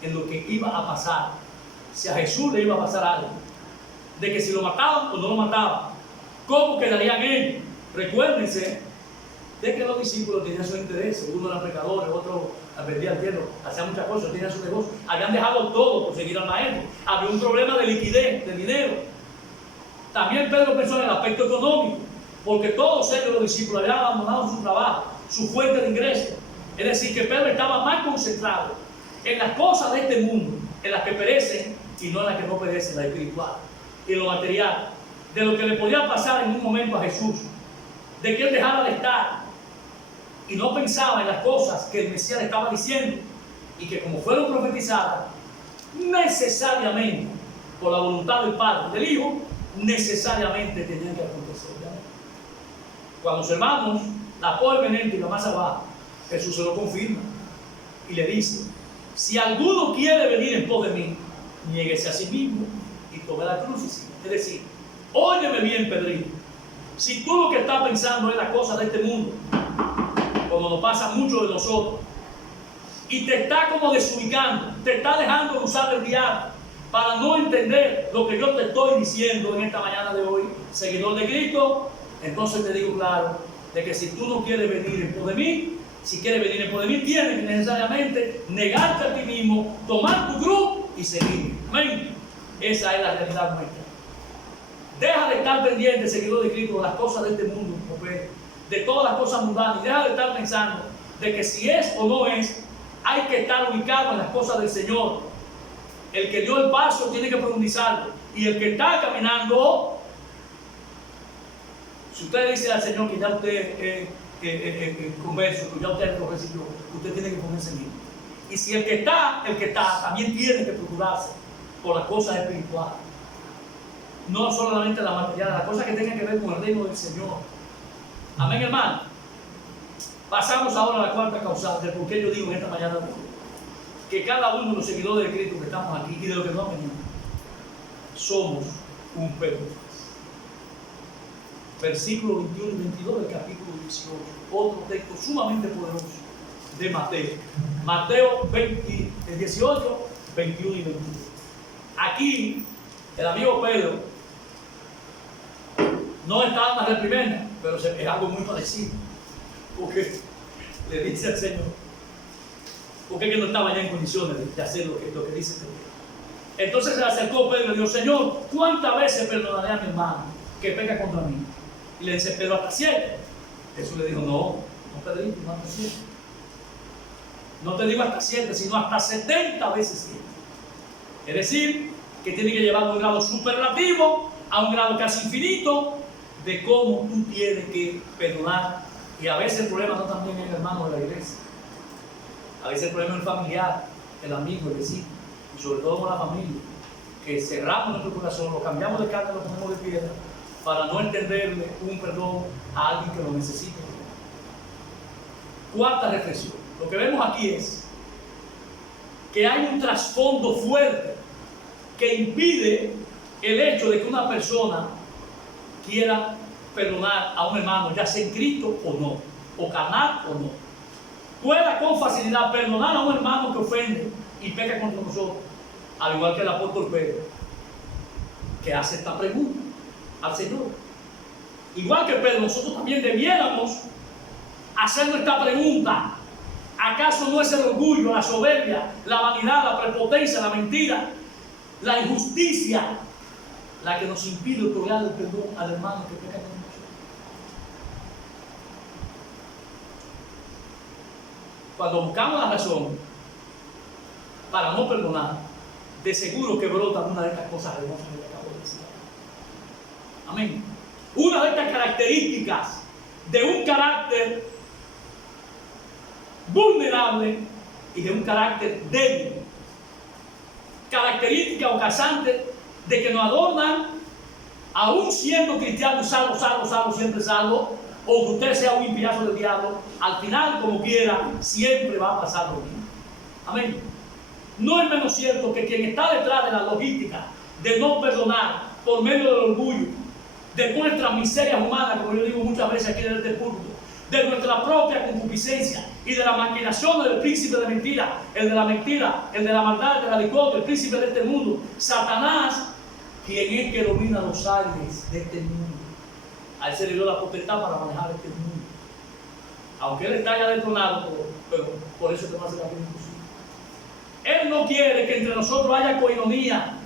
en lo que iba a pasar, si a Jesús le iba a pasar algo, de que si lo mataban o no lo mataban, cómo quedarían ellos. Recuérdense de que los discípulos tenían sus intereses, uno eran pecadores, otro vendían tierra, hacían muchas cosas, tenían sus negocios, habían dejado todo por seguir al maestro, había un problema de liquidez, de dinero. También Pedro pensó en el aspecto económico, porque todos ellos, los discípulos, habían abandonado su trabajo, su fuente de ingresos. Es decir, que Pedro estaba más concentrado en las cosas de este mundo, en las que perecen y no en las que no perecen, la espiritual y lo material, de lo que le podía pasar en un momento a Jesús, de que él dejara de estar y no pensaba en las cosas que el Mesías le estaba diciendo y que, como fueron profetizadas, necesariamente, por la voluntad del Padre, del Hijo, necesariamente tenían que acontecer. Cuando observamos la pobre venente y la más abajo, Jesús se lo confirma y le dice: si alguno quiere venir en pos de mí, niéguese a sí mismo y tome la cruz y siga. Es decir, óyeme bien, Pedrito, si tú lo que estás pensando es las cosas de este mundo, como nos pasa mucho de nosotros, y te está como desubicando, te está dejando de usar el diablo para no entender lo que yo te estoy diciendo en esta mañana de hoy, seguidor de Cristo, Entonces te digo claro, de que si tú no quieres venir en pos de mí, si quieres venir en pos de mí, tienes que necesariamente negarte a ti mismo, tomar tu cruz y seguir. Amén. Esa es la realidad nuestra. Deja de estar pendiente, seguidor de Cristo, de las cosas de este mundo, de todas las cosas mundanas, y deja de estar pensando de que si es o no es, hay que estar ubicado en las cosas del Señor. El que dio el paso tiene que profundizarlo, y el que está caminando, si usted le dice al Señor que ya usted es converso, que ya usted es progresivo, usted tiene que ponerse en él. Y si el que está, también tiene que procurarse por las cosas espirituales. No solamente la material, las cosas que tengan que ver con el reino del Señor. Amén, hermano. Pasamos ahora a la cuarta causal de por qué yo digo en esta mañana que cada uno de los seguidores de Cristo que estamos aquí y de los que no han venido, somos un perro. Versículo 21 y 22 del capítulo 18. Otro texto sumamente poderoso de Mateo. Mateo 18, 21 y 22. Aquí, el amigo Pedro no está dando una reprimenda, pero es algo muy parecido. Porque le dice al Señor, porque que no estaba ya en condiciones de hacer lo que dice Pedro. Entonces se le acercó Pedro y le dijo: Señor, ¿cuántas veces perdonaré a mi hermano que peca contra mí? Y le dice Pedro: hasta 7. Jesús le dijo: no, Pedrito, no hasta 7. No te digo hasta 7, sino hasta 70 veces 7. Es decir, que tiene que llevar de un grado superlativo a un grado casi infinito de cómo tú tienes que perdonar. Y a veces el problema no también es el hermano de la iglesia. A veces el problema es el familiar, el amigo, el vecino, y sobre todo con la familia, que cerramos nuestro corazón, lo cambiamos de carne, lo ponemos de piedra, para no entenderle un perdón a alguien que lo necesita. Cuarta reflexión. Lo que vemos aquí es que hay un trasfondo fuerte que impide el hecho de que una persona quiera perdonar a un hermano, ya sea en Cristo o no, o carnal o no. Pueda con facilidad perdonar a un hermano que ofende y peca contra nosotros, al igual que el apóstol Pedro, que hace esta pregunta al Señor. Igual que Pedro, nosotros también debiéramos hacernos esta pregunta: ¿acaso no es el orgullo, la soberbia, la vanidad, la prepotencia, la mentira, la injusticia la que nos impide otorgar el perdón al hermano que peca contra nosotros? Cuando buscamos la razón para no perdonar, de seguro que brota una de estas cosas hermosas que le acabo de decir. Amén. Una de estas características de un carácter vulnerable y de un carácter débil. Característica o causante de que nos adornan, aún siendo cristiano, salvo, siempre salvo, o que usted sea un impiazo del diablo, al final, como quiera, siempre va a pasar lo mismo. Amén. No es menos cierto que quien está detrás de la logística de no perdonar por medio del orgullo, de nuestras miserias humanas, como yo digo muchas veces aquí en este púlpito, de nuestra propia concupiscencia y de la maquinación del príncipe de mentira, el de la mentira, el de la maldad, el de la discordia, el príncipe de este mundo, Satanás, quien es que domina los aires de este mundo. A él se le dio la potestad para manejar este mundo. Aunque él está ya detonado, pero por eso te va a hacer la vida imposible. Él no quiere que entre nosotros haya coinonía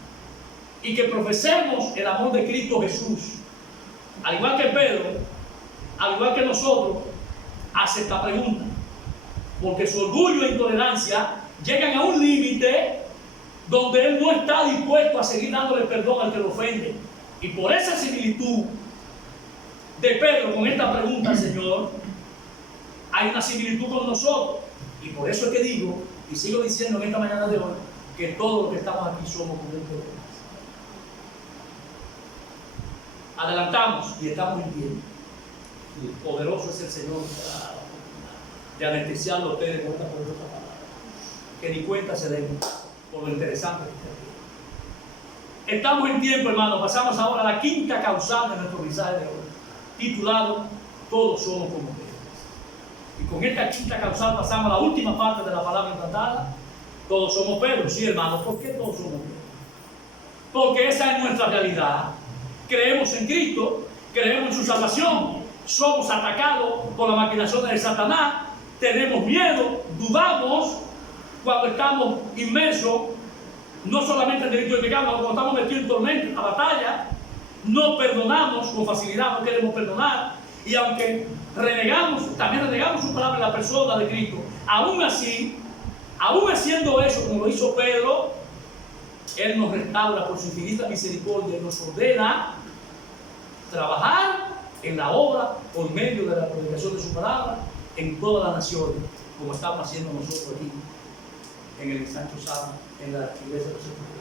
y que profesemos el amor de Cristo Jesús. Al igual que Pedro, al igual que nosotros, hace esta pregunta. Porque su orgullo e intolerancia llegan a un límite donde él no está dispuesto a seguir dándole perdón al que lo ofende. Y por esa similitud de Pedro con esta pregunta al Señor, hay una similitud con nosotros. Y por eso es que digo, y sigo diciendo en esta mañana de hoy, que todos los que estamos aquí somos con el perdón. Adelantamos y estamos en tiempo. Poderoso es el Señor de anestesiarlo a ustedes con esta poderosa palabra, que ni cuenta se den por lo interesante que es. Estamos en tiempo, hermano. Pasamos ahora a la quinta causal de nuestro mensaje de hoy, titulado Todos somos como Pedro. Y con esta quinta causal pasamos a la última parte de la palabra encantada. Todos somos Pedro. Sí, hermano. ¿Por qué todos somos Pedro? Porque esa es nuestra realidad. Creemos en Cristo creemos en su salvación, somos atacados por las maquinaciones de Satanás, tenemos miedo, dudamos cuando estamos inmersos, no solamente en delito de pecado, cuando estamos metidos en tormenta, en la batalla, no perdonamos con facilidad, no queremos perdonar, y aunque renegamos, también renegamos su palabra en la persona de Cristo, aún así, aún haciendo eso como lo hizo Pedro, Él nos restaura por su infinita misericordia y nos ordena trabajar en la obra por medio de la predicación de su palabra en todas las naciones, como estamos haciendo nosotros aquí en el ensancho Sama, en la iglesia de los Sepulcros.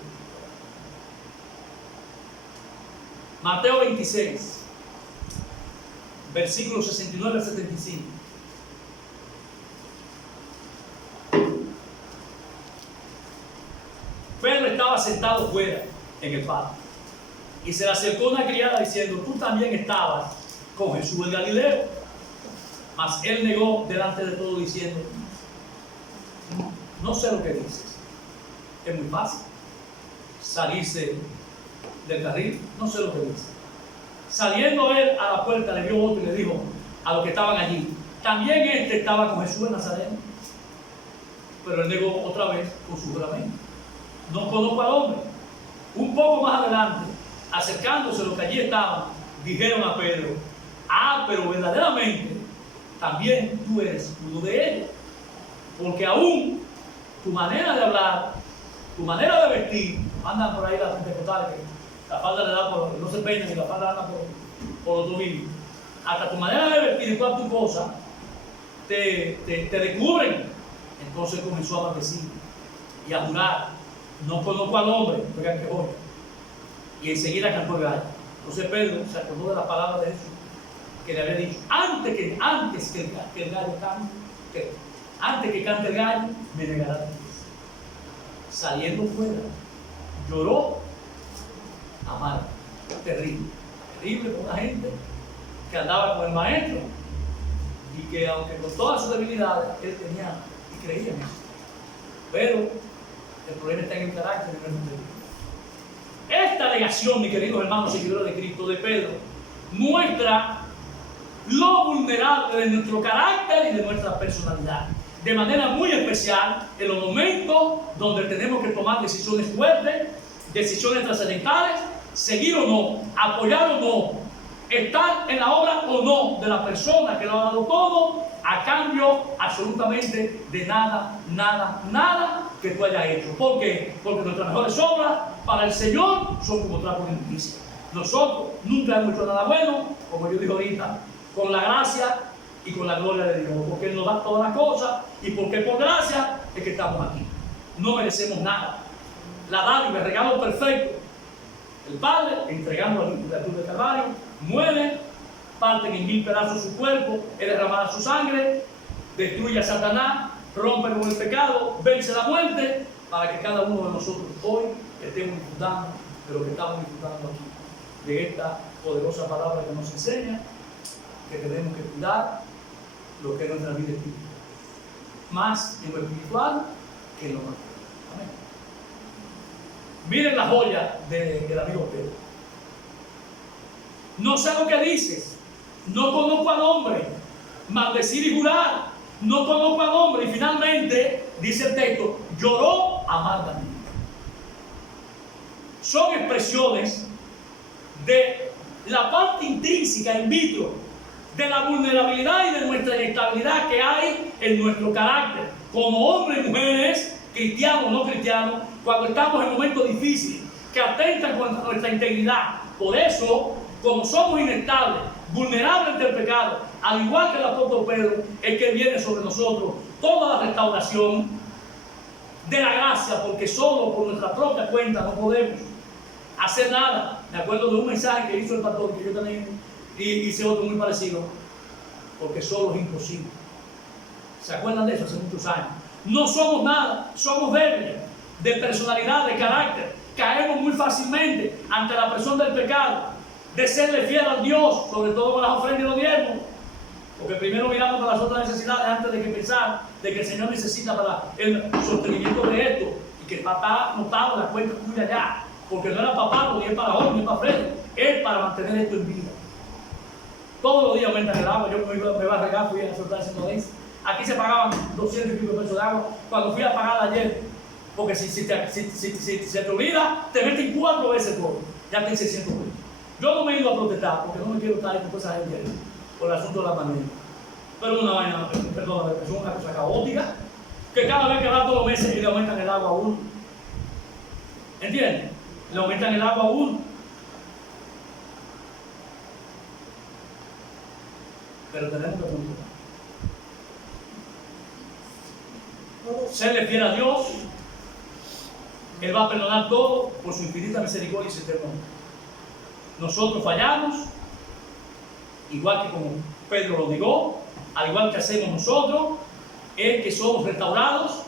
Mateo 26, versículos 69 al 75. Pedro estaba sentado fuera en el patio y se le acercó una criada diciendo: tú también estabas con Jesús el Galileo. Mas él negó delante de todos diciendo: no sé lo que dices. Es muy fácil salirse del carril, no sé lo que dices. Saliendo él a la puerta, le dio otro y le dijo a los que estaban allí: también este estaba con Jesús en Nazaret. Pero él negó otra vez con su juramento: no conozco al hombre. Un poco más adelante, acercándose los que allí estaban, dijeron a Pedro: pero verdaderamente también tú eres uno de ellos, porque aún tu manera de hablar, tu manera de vestir, andan por ahí las pentecostales, que la falda le da por, no se peinan y la falda anda por los tobillos, hasta tu manera de vestir y todas tus cosas te descubren. Entonces comenzó a maldecir y a jurar: no conozco al hombre, oigan que joya. Y enseguida cantó el gallo. Entonces Pedro se acordó de la palabra de Jesús, que le había dicho: antes que el gallo cante, antes que cante el gallo, me negará. Saliendo fuera, lloró amargo. Terrible, terrible con una gente que andaba con el maestro y que, aunque con todas sus debilidades, él tenía y creía en eso. Pero el problema está en el carácter de nuestro Dios. Esta alegación, mis queridos hermanos seguidores de Cristo, de Pedro, muestra lo vulnerable de nuestro carácter y de nuestra personalidad, de manera muy especial en los momentos donde tenemos que tomar decisiones fuertes, decisiones trascendentales, seguir o no, apoyar o no, estar en la obra o no de la persona que lo ha dado todo a cambio absolutamente de nada que tú hayas hecho. ¿Por qué? Porque nuestras mejores obras para el Señor son como trapos de inmundicia. Nosotros nunca hemos hecho nada bueno, como yo dije ahorita, con la gracia y con la gloria de Dios, porque Él nos da todas las cosas y porque por gracia es que estamos aquí. No merecemos nada. La dádiva, el regalo perfecto. El Padre, entregando la cruz del Calvario, muere, parten en 1000 pedazos su cuerpo, es derramada su sangre, destruye a Satanás, rompe con el pecado, vence la muerte, para que cada uno de nosotros hoy estemos disfrutando de lo que estamos disfrutando aquí, de esta poderosa palabra que nos enseña que tenemos que cuidar lo que es nuestra vida espiritual, más en lo espiritual que en lo material. Amén. Miren la joya del amigo Pedro. No sé lo que dices, no conozco al hombre, maldecir y jurar, no conozco al hombre. Y finalmente, dice el texto, lloró amargamente. Son expresiones de la parte intrínseca, in vitro, de la vulnerabilidad y de nuestra inestabilidad que hay en nuestro carácter, como hombres y mujeres, cristianos o no cristianos, cuando estamos en momentos difíciles, que atentan contra nuestra integridad. Por eso, como somos inestables, vulnerables ante el pecado, al igual que el apóstol Pedro, es que viene sobre nosotros toda la restauración de la gracia, porque solo por nuestra propia cuenta no podemos hacer nada. Me acuerdo de un mensaje que hizo el pastor, que yo también hice otro muy parecido, porque solo es imposible. ¿Se acuerdan de eso? Hace muchos años. No somos nada, somos débiles de personalidad, de carácter. Caemos muy fácilmente ante la presión del pecado, de serle fiel a Dios, sobre todo con las ofrendas y los diezmos, porque primero miramos para las otras necesidades antes de que pensar de que el Señor necesita para el sostenimiento de esto, y que papá no paga la cuenta tuya ya, porque no era para Pablo, ni es para Jorge, ni es para Fred, es para mantener esto en vida. Todos los días aumentan el agua. Yo me iba a regar, fui a soltar ese Indonesia. Aquí se pagaban 200 y pico pesos de agua. Cuando fui a pagar ayer, porque si se te olvida, te meten 4 veces todo. Ya tienes 600 pesos. Yo no me he ido a protestar porque no me quiero estar con esa gente ahí, por el asunto de la pandemia. Pero una vaina, perdón, es una cosa caótica, que cada vez que va todos los meses y le aumentan el agua a uno. ¿Entiendes? Le aumentan el agua a uno. Pero tenemos que controlar. Serle fiel a Dios. Él va a perdonar todo por su infinita misericordia y su eterno amor. Nosotros fallamos, igual que como Pedro lo negó, al igual que hacemos nosotros, es que somos restaurados,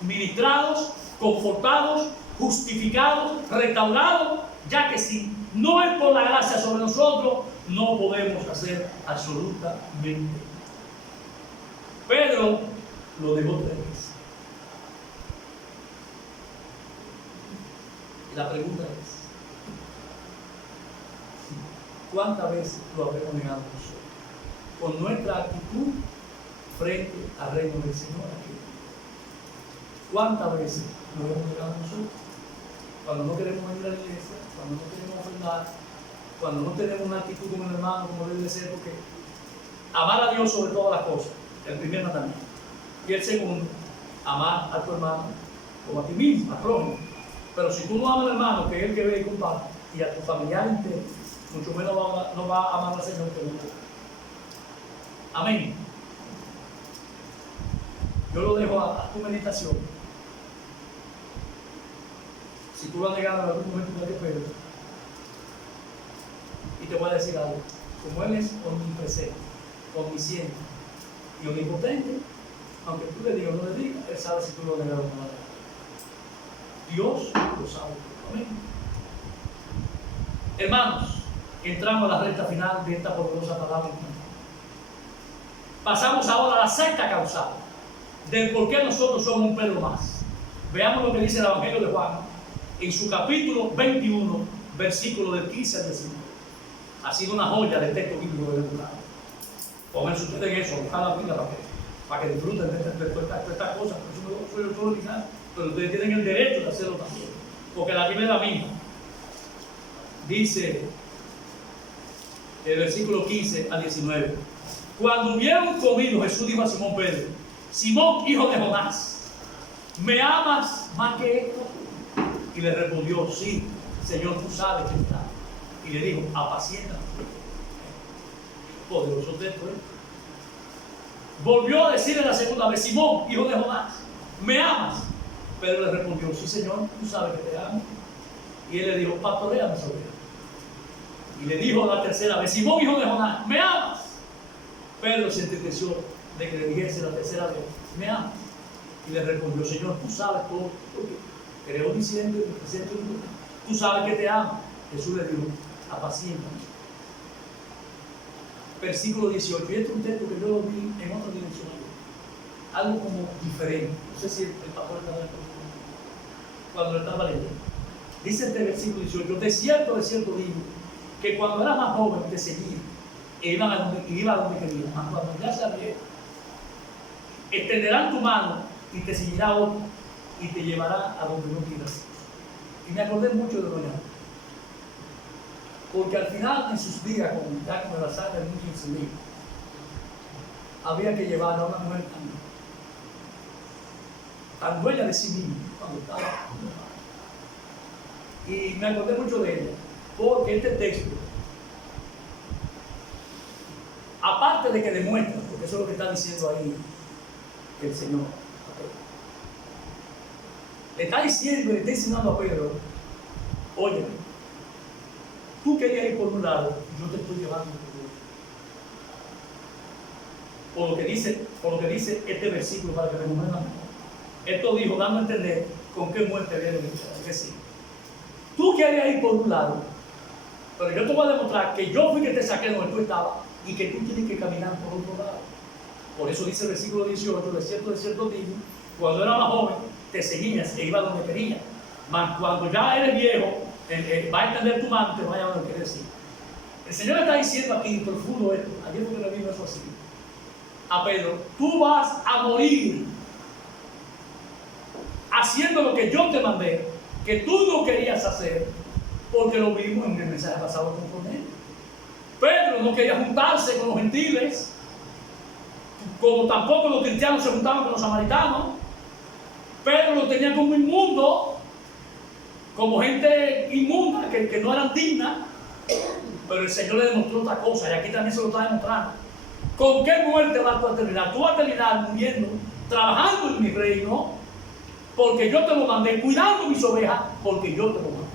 ministrados, confortados, justificados, restaurados, ya que si no es por la gracia sobre nosotros, no podemos hacer absolutamente nada. Pedro lo negó 3 veces. Y la pregunta es, ¿cuántas veces lo habremos negado nosotros? Con nuestra actitud frente al reino del Señor aquí. ¿Cuántas veces lo hemos negado nosotros? Cuando no queremos venir a la iglesia, cuando no queremos ofrendar, cuando no tenemos una actitud con el hermano como debe de ser, porque amar a Dios sobre todas las cosas, el primer mandamiento. Y el segundo, amar a tu hermano como a ti mismo, a prójimo. Pero si tú no amas al hermano, que es el que ve y comparte, y a tu familiar entero, mucho menos no va a amar al Señor que nunca. Amén. Yo lo dejo a tu meditación. Si tú lo has negado en algún momento, no te Pedro. Y te voy a decir algo. Como Él es omnipresente, omnisciente y omnipotente, aunque tú le digas o no le digas, Él sabe si tú lo has negado o no lo has negado. Dios lo sabe. Amén. Hermanos, entramos a la recta final de esta poderosa palabra. Pasamos ahora a la sexta causal del por qué nosotros somos un Pedro más. Veamos lo que dice el Evangelio de Juan en su capítulo 21, versículo del 15 al 19. Ha sido una joya de texto bíblico de educado. Pónganse ustedes en eso, buscar la Biblia para que disfruten de estas cosas. Por eso no soy yo original, pero ustedes tienen el derecho de hacerlo también, porque la Biblia es la misma. Dice el versículo 15 al 19: cuando hubieron comido, Jesús dijo a Simón Pedro: Simón, hijo de Jonás, ¿me amas más que esto? Y le respondió: sí, Señor, tú sabes que está. Y le dijo: apacienta. Poderoso texto, ¿eh? Volvió a decirle la segunda vez: Simón, hijo de Jonás, ¿me amas? Pedro le respondió: sí, Señor, tú sabes que te amo. Y él le dijo: pastorea mis ovejas. Y le dijo la tercera vez: Simón, hijo de Jonás, ¿me amas? Pedro se entristeció de que le dijese la tercera vez: ¿me amas? Y le respondió: Señor, tú sabes todo, creo diciendo, tú sabes que te amo. Jesús le dijo: apaciéntame. Versículo 18. Y este es un texto que yo lo vi en otra dimensión, algo como diferente. No sé si el pastor está cuando lo estaba leyendo. Dice este versículo 18: de cierto digo, que cuando eras más joven te seguía e iba a donde querías, mas cuando ya seas viejo, extenderán tu mano y te seguirá otro y te llevará a donde no quieras. Y me acordé mucho de doña, porque al final de sus días, con el azar de muchos incendios, había que llevar a una mujer tan dueña de sí misma cuando estaba. Y me acordé mucho de ella, porque este texto, aparte de que demuestra, porque eso es lo que está diciendo ahí el Señor, le está diciendo, le está enseñando a Pedro: oye, tú querías ir por un lado, yo te estoy llevando por otro. Por lo que dice este versículo, para que me comprendan mejor. Esto dijo, dando a entender con qué muerte había de venir. Es decir, tú querías ir por un lado, pero yo te voy a demostrar que yo fui que te saqué donde tú estabas y que tú tienes que caminar por otro lado. Por eso dice el versículo 18: de cierto digo, cuando era más joven te seguías e ibas donde querías, mas cuando ya eres viejo, va a extender tu mano, te vaya a donde quieres ir. El Señor está diciendo aquí, profundo esto, ayer porque le vino eso así, a Pedro, tú vas a morir haciendo lo que yo te mandé, que tú no querías hacer, porque lo vimos en el mensaje pasado con Cornelio. Pedro no quería juntarse con los gentiles, como tampoco los cristianos se juntaban con los samaritanos. Pedro lo tenía como inmundo, como gente inmunda, que no eran dignas. Pero el Señor le demostró otra cosa, y aquí también se lo está demostrando. ¿Con qué muerte vas tú a terminar? Tú vas a terminar muriendo, trabajando en mi reino, porque yo te lo mandé, cuidando mis ovejas, porque yo te lo mandé.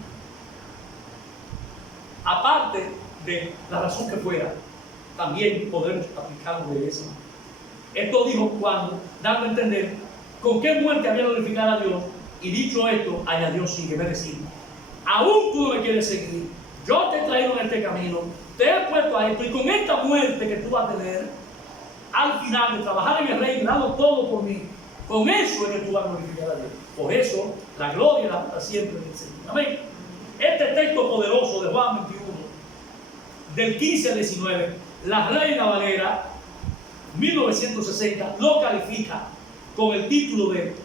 Aparte de la razón que fuera, también podremos aplicarlo de esa manera. Esto dijo cuando, dando a entender con qué muerte había glorificado a Dios, y dicho esto, añadió, sigue, es decir, aún tú no me quieres seguir, yo te he traído en este camino, te he puesto a esto, y con esta muerte que tú vas a tener, al final de trabajar en el reino, dando todo por mí, con eso es que tú vas a glorificar a Dios. Por eso, la gloria la para siempre del Señor. Amén. Este texto poderoso de Juan 21, del 15 al 19, la Reina Valera 1960 lo califica con el título de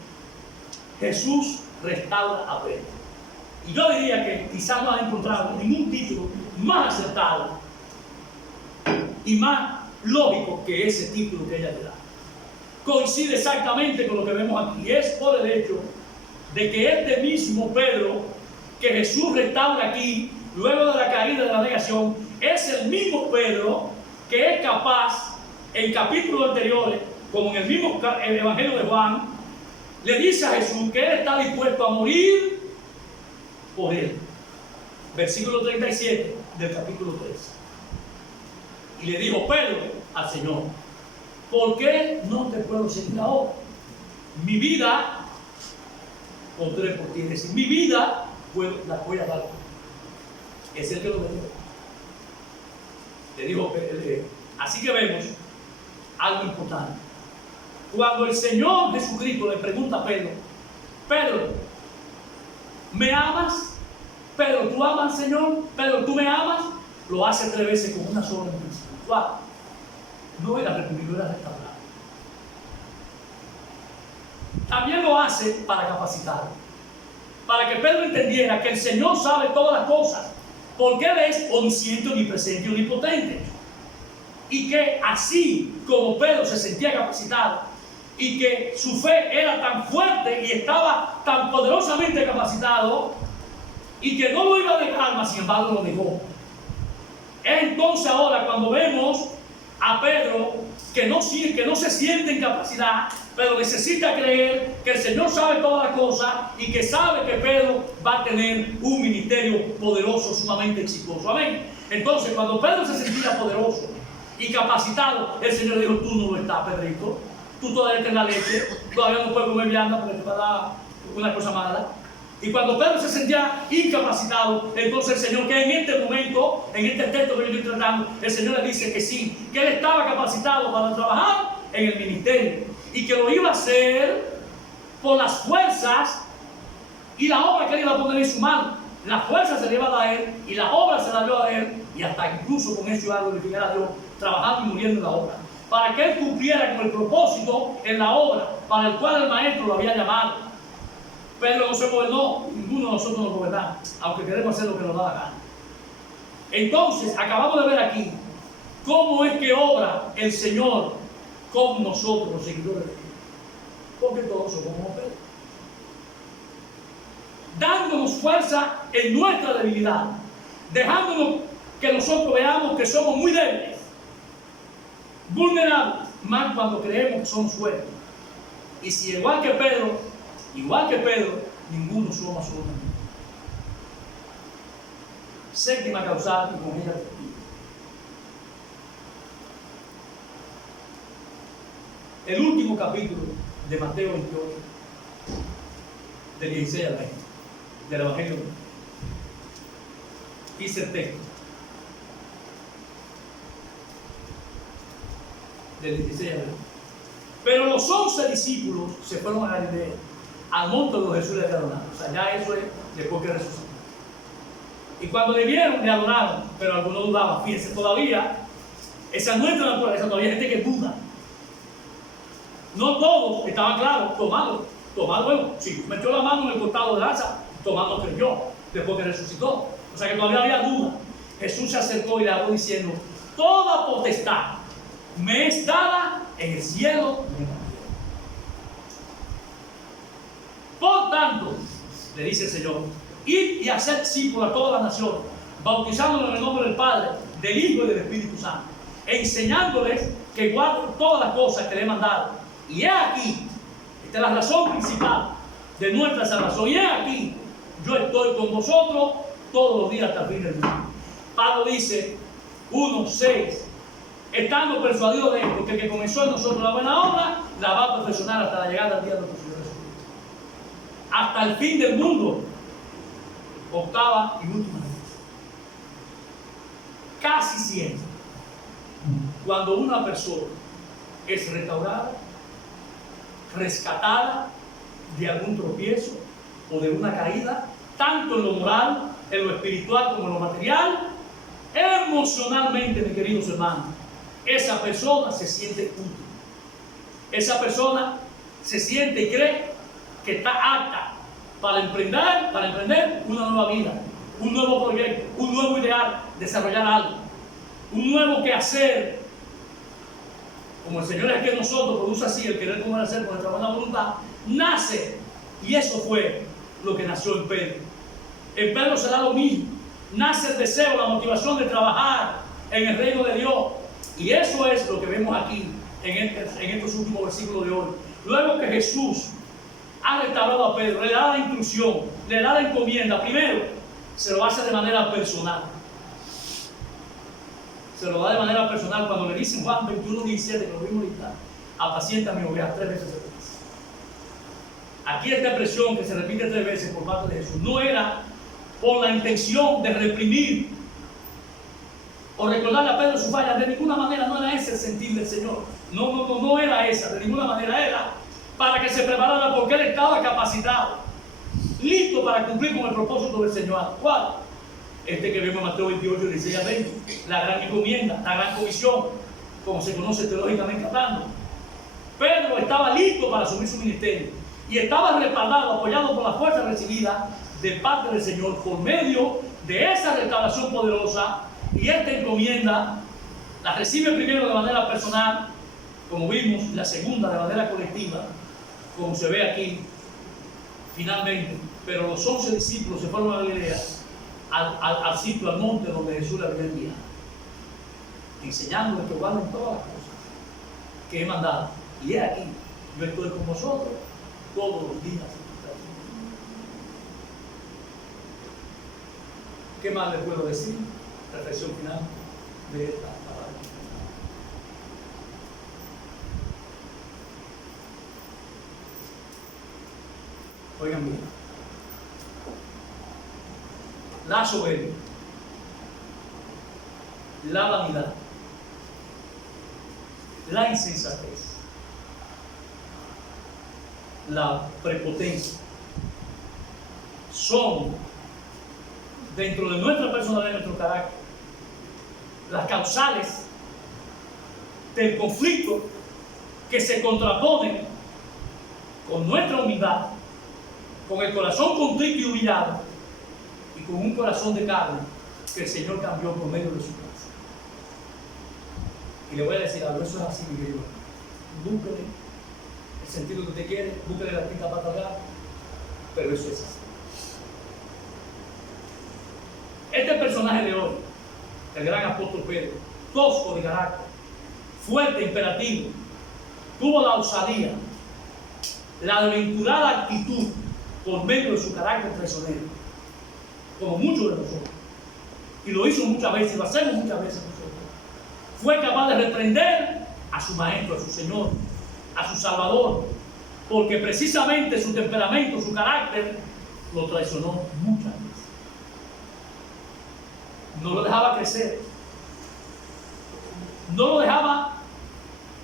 Jesús restaura a Pedro. Y yo diría que quizás no has encontrado ningún título más acertado y más lógico que ese título que ella le da. Coincide exactamente con lo que vemos aquí. Es por el hecho de que este mismo Pedro que Jesús restaura aquí, luego de la caída de la negación, es el mismo Pedro que es capaz, en capítulos anteriores, como en el mismo Evangelio de Juan, le dice a Jesús que él está dispuesto a morir por él. Versículo 37 del capítulo 3. Y le dijo Pedro al Señor, ¿por qué no te puedo seguir ahora? Mi vida pondré por ti. Es decir, mi vida la voy a dar. Es el que lo dijo. Le dijo, así que vemos algo importante. Cuando el Señor Jesucristo le pregunta a Pedro, Pedro, ¿me amas? Pedro, ¿tú amas al Señor? Pedro, ¿tú me amas? Lo hace 3 veces con una sola intención. No era reprimir, era restaurar. También lo hace para capacitar, para que Pedro entendiera que el Señor sabe todas las cosas, porque Él es omnisciente, omnipresente y omnipotente. Y que así como Pedro se sentía capacitado y que su fe era tan fuerte y estaba tan poderosamente capacitado y que no lo iba a dejar, mas sin embargo lo dejó. Entonces ahora cuando vemos a Pedro que no se siente en capacidad, pero necesita creer que el Señor sabe todas las cosas y que sabe que Pedro va a tener un ministerio poderoso, sumamente exitoso. Amén. Entonces cuando Pedro se sentía poderoso y capacitado, el Señor le dijo, tú no lo estás, Pedrito, tú todavía tienes la leche, todavía no puedes comer vianda porque te va a dar una cosa mala. Y cuando Pedro se sentía incapacitado, entonces el Señor, que en este momento, en este texto que yo estoy tratando, el Señor le dice que sí, que él estaba capacitado para trabajar en el ministerio y que lo iba a hacer por las fuerzas y la obra que él iba a poner en su mano. La fuerza se le iba a dar a él y la obra se la dio a él, y hasta incluso con eso iba a glorificar a Dios, trabajando y muriendo en la obra, para que él cumpliera con el propósito en la obra para el cual el maestro lo había llamado. Pedro no se gobernó, ninguno de nosotros nos gobernamos, aunque queremos hacer lo que nos da la gana. Entonces, acabamos de ver aquí cómo es que obra el Señor con nosotros, los seguidores de Dios. Porque todos somos como Pedro, dándonos fuerza en nuestra debilidad, dejándonos que nosotros veamos que somos muy débiles, vulnerables, más cuando creemos que somos fuertes. Y si igual que Pedro, ninguno somos absolutamente. Séptima causal, y con ella termino. El último capítulo de Mateo 28, del 16 al 20, del Evangelio. Dice el texto, del 16 al 20. Pero los 11 discípulos se fueron a Galilea, al monte donde Jesús le había donado. O sea, ya eso es después que resucitó. Y cuando le vieron, le adoraron, pero algunos dudaban. Fíjense, todavía, esa es nuestra naturaleza, todavía hay gente que duda. No todos estaban claros, Tomás, bueno, si metió la mano en el costado de lanza, Tomás no creyó, después que resucitó. O sea que todavía había duda. Jesús se acercó y le habló diciendo: toda potestad me es dada en el cielo y en la tierra. Por tanto, le dice el Señor, id y haced discípulos a todas las naciones, bautizándolos en el nombre del Padre, del Hijo y del Espíritu Santo, enseñándoles que guarden todas las cosas que le he mandado. Y he aquí, esta es la razón principal de nuestra salvación, y he aquí, yo estoy con vosotros todos los días hasta el fin del mundo. Pablo dice, 1:6, estando persuadidos de esto, que el que comenzó en nosotros la buena obra, la va a perfeccionar hasta la llegada del día de nuestro Señor Jesucristo. Hasta el fin del mundo. Octava y última vez. Casi siempre, cuando una persona es restaurada, rescatada de algún tropiezo o de una caída, tanto en lo moral, en lo espiritual como en lo material, emocionalmente, mis queridos hermanos, esa persona se siente útil. Esa persona se siente y cree que está apta para emprender una nueva vida, un nuevo proyecto, un nuevo ideal, desarrollar algo, un nuevo quehacer. Como el Señor es que nosotros produce así el querer como el hacer con nuestra buena voluntad, nace. Y eso fue lo que nació en Pedro. En Pedro se da lo mismo. Nace el deseo, la motivación de trabajar en el reino de Dios. Y eso es lo que vemos aquí en estos últimos versículos de hoy. Luego que Jesús ha restaurado a Pedro, le da la instrucción, le da la encomienda. Primero, se lo hace de manera personal. Se lo da de manera personal cuando le dice en Juan 21:17, que lo vimos ahorita: apacienta mi oveja, 3 veces se lo dice. Aquí esta expresión que se repite 3 veces por parte de Jesús no era por la intención de reprimir o recordarle a Pedro su falla. De ninguna manera, no era ese el sentir del Señor. No era esa, de ninguna manera. Era para que se preparara, porque él estaba capacitado, listo para cumplir con el propósito del Señor. ¿Cuál? Este que vemos en Mateo 28:16-20, la gran encomienda, la gran comisión, como se conoce teológicamente hablando. Pedro estaba listo para asumir su ministerio y estaba respaldado, apoyado por la fuerza recibida de parte del Señor por medio de esa restauración poderosa. Y esta encomienda la recibe primero de manera personal, como vimos, y la segunda de manera colectiva, como se ve aquí, finalmente. Pero los 11 discípulos se fueron a Galilea, al sitio, al monte donde Jesús les había enviado, enseñándoles que guarden todas las cosas que he mandado. Y he aquí, yo estoy con vosotros todos los días. ¿Qué más les puedo decir? Reflexión final de esta palabra. Oigan bien, la soberbia, la vanidad, la insensatez, la prepotencia son, dentro de nuestra personalidad, de nuestro carácter, las causales del conflicto que se contraponen con nuestra humildad, con el corazón contrito y humillado, y con un corazón de carne que el Señor cambió por medio de su gracia. Y le voy a decir algo, eso es así, mi querido. Búsquele el sentido que usted quiere, búsquele la tinta para cargar, pero eso es así. Este personaje de hoy, el gran apóstol Pedro, tosco de carácter, fuerte, imperativo, tuvo la osadía, la aventurada actitud por medio de su carácter traicionero, como muchos de nosotros, y lo hizo muchas veces, y lo hacemos muchas veces nosotros. Fue capaz de reprender a su maestro, a su Señor, a su Salvador, porque precisamente su temperamento, su carácter, lo traicionó muchas veces. No lo dejaba crecer, no lo dejaba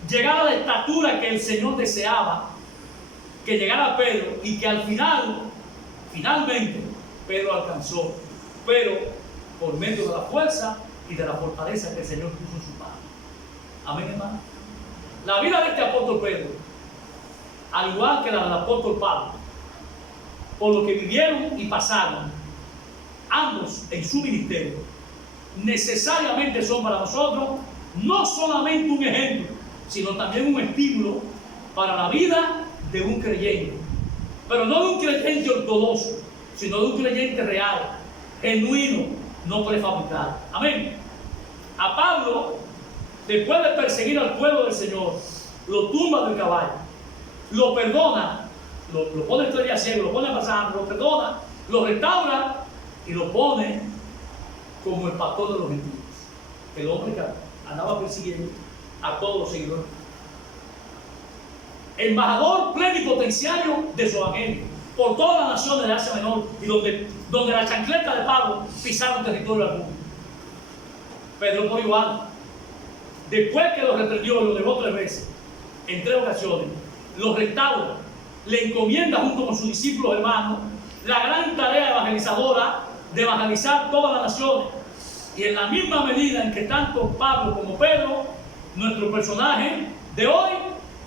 llegar a la estatura que el Señor deseaba que llegara Pedro, y que al final, finalmente, Pedro alcanzó. Pero por medio de la fuerza y de la fortaleza que el Señor puso en su mano. Amén, hermano. La vida de este apóstol Pedro, al igual que la del apóstol Pablo, por lo que vivieron y pasaron ambos en su ministerio, necesariamente son para nosotros no solamente un ejemplo, sino también un estímulo para la vida de un creyente, pero no de un creyente ortodoxo, sino de un creyente real, genuino, no prefabricado. Amén. A Pablo, después de perseguir al pueblo del Señor, lo tumba del caballo, lo perdona, lo pone estrella ciego, lo pone a pasar, lo perdona, lo restaura y lo pone como el pastor de los gentiles, el hombre que andaba persiguiendo a todos los seguidores. Embajador plenipotenciario de su evangelio por todas las naciones de Asia Menor y donde la chancleta de Pablo pisaron territorio alguno. Pedro por igual, después que lo reprendió y lo negó 3 veces, en 3 ocasiones, lo restaura, le encomienda junto con sus discípulos hermanos la gran tarea evangelizadora de evangelizar todas las naciones. Y en la misma medida en que tanto Pablo como Pedro, nuestro personaje de hoy,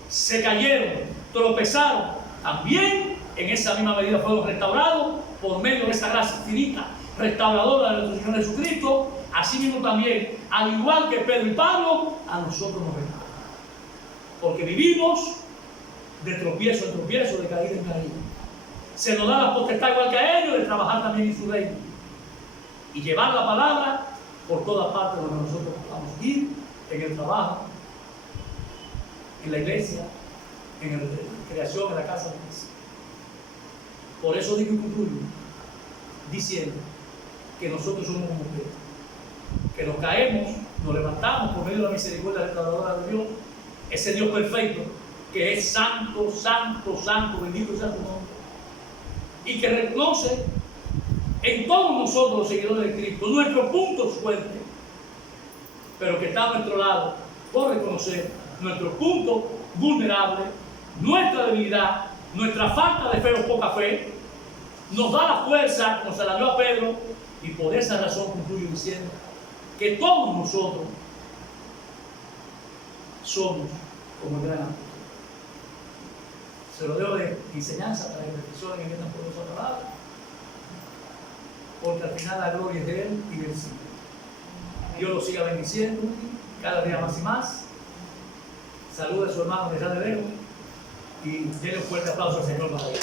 se cayeron, tropezaron, también en esa misma medida fueron restaurados por medio de esa gracia infinita restauradora de nuestro Señor Jesucristo. Así mismo también, al igual que Pedro y Pablo, a nosotros nos restaura, porque vivimos de tropiezo en tropiezo, de caída en caída. Se nos da la potestad igual que a ellos de trabajar también en su reino y llevar la palabra por todas partes donde nosotros podamos ir, en el trabajo, en la iglesia, en la creación, en la casa de Dios. Por eso digo y concluyo diciendo que nosotros somos como Pedro, que nos caemos, nos levantamos por medio de la misericordia restauradora de Dios, ese Dios perfecto que es santo, santo, santo, bendito sea su nombre, y que reconoce en todos nosotros los seguidores de Cristo nuestros puntos fuertes, pero que está a nuestro lado por reconocer nuestros puntos vulnerables, nuestra debilidad, nuestra falta de fe o poca fe. Nos da la fuerza, como se la dio a Pedro, y por esa razón concluyo diciendo que todos nosotros somos como el gran apóstol. Se lo dejo de enseñanza para que reflexionen en esta poderosa palabra, porque al final la gloria es de Él y del Señor. Dios lo siga bendiciendo cada día más y más. Saluda a su hermano de allá de lejos y denle un fuerte aplauso al Señor para él.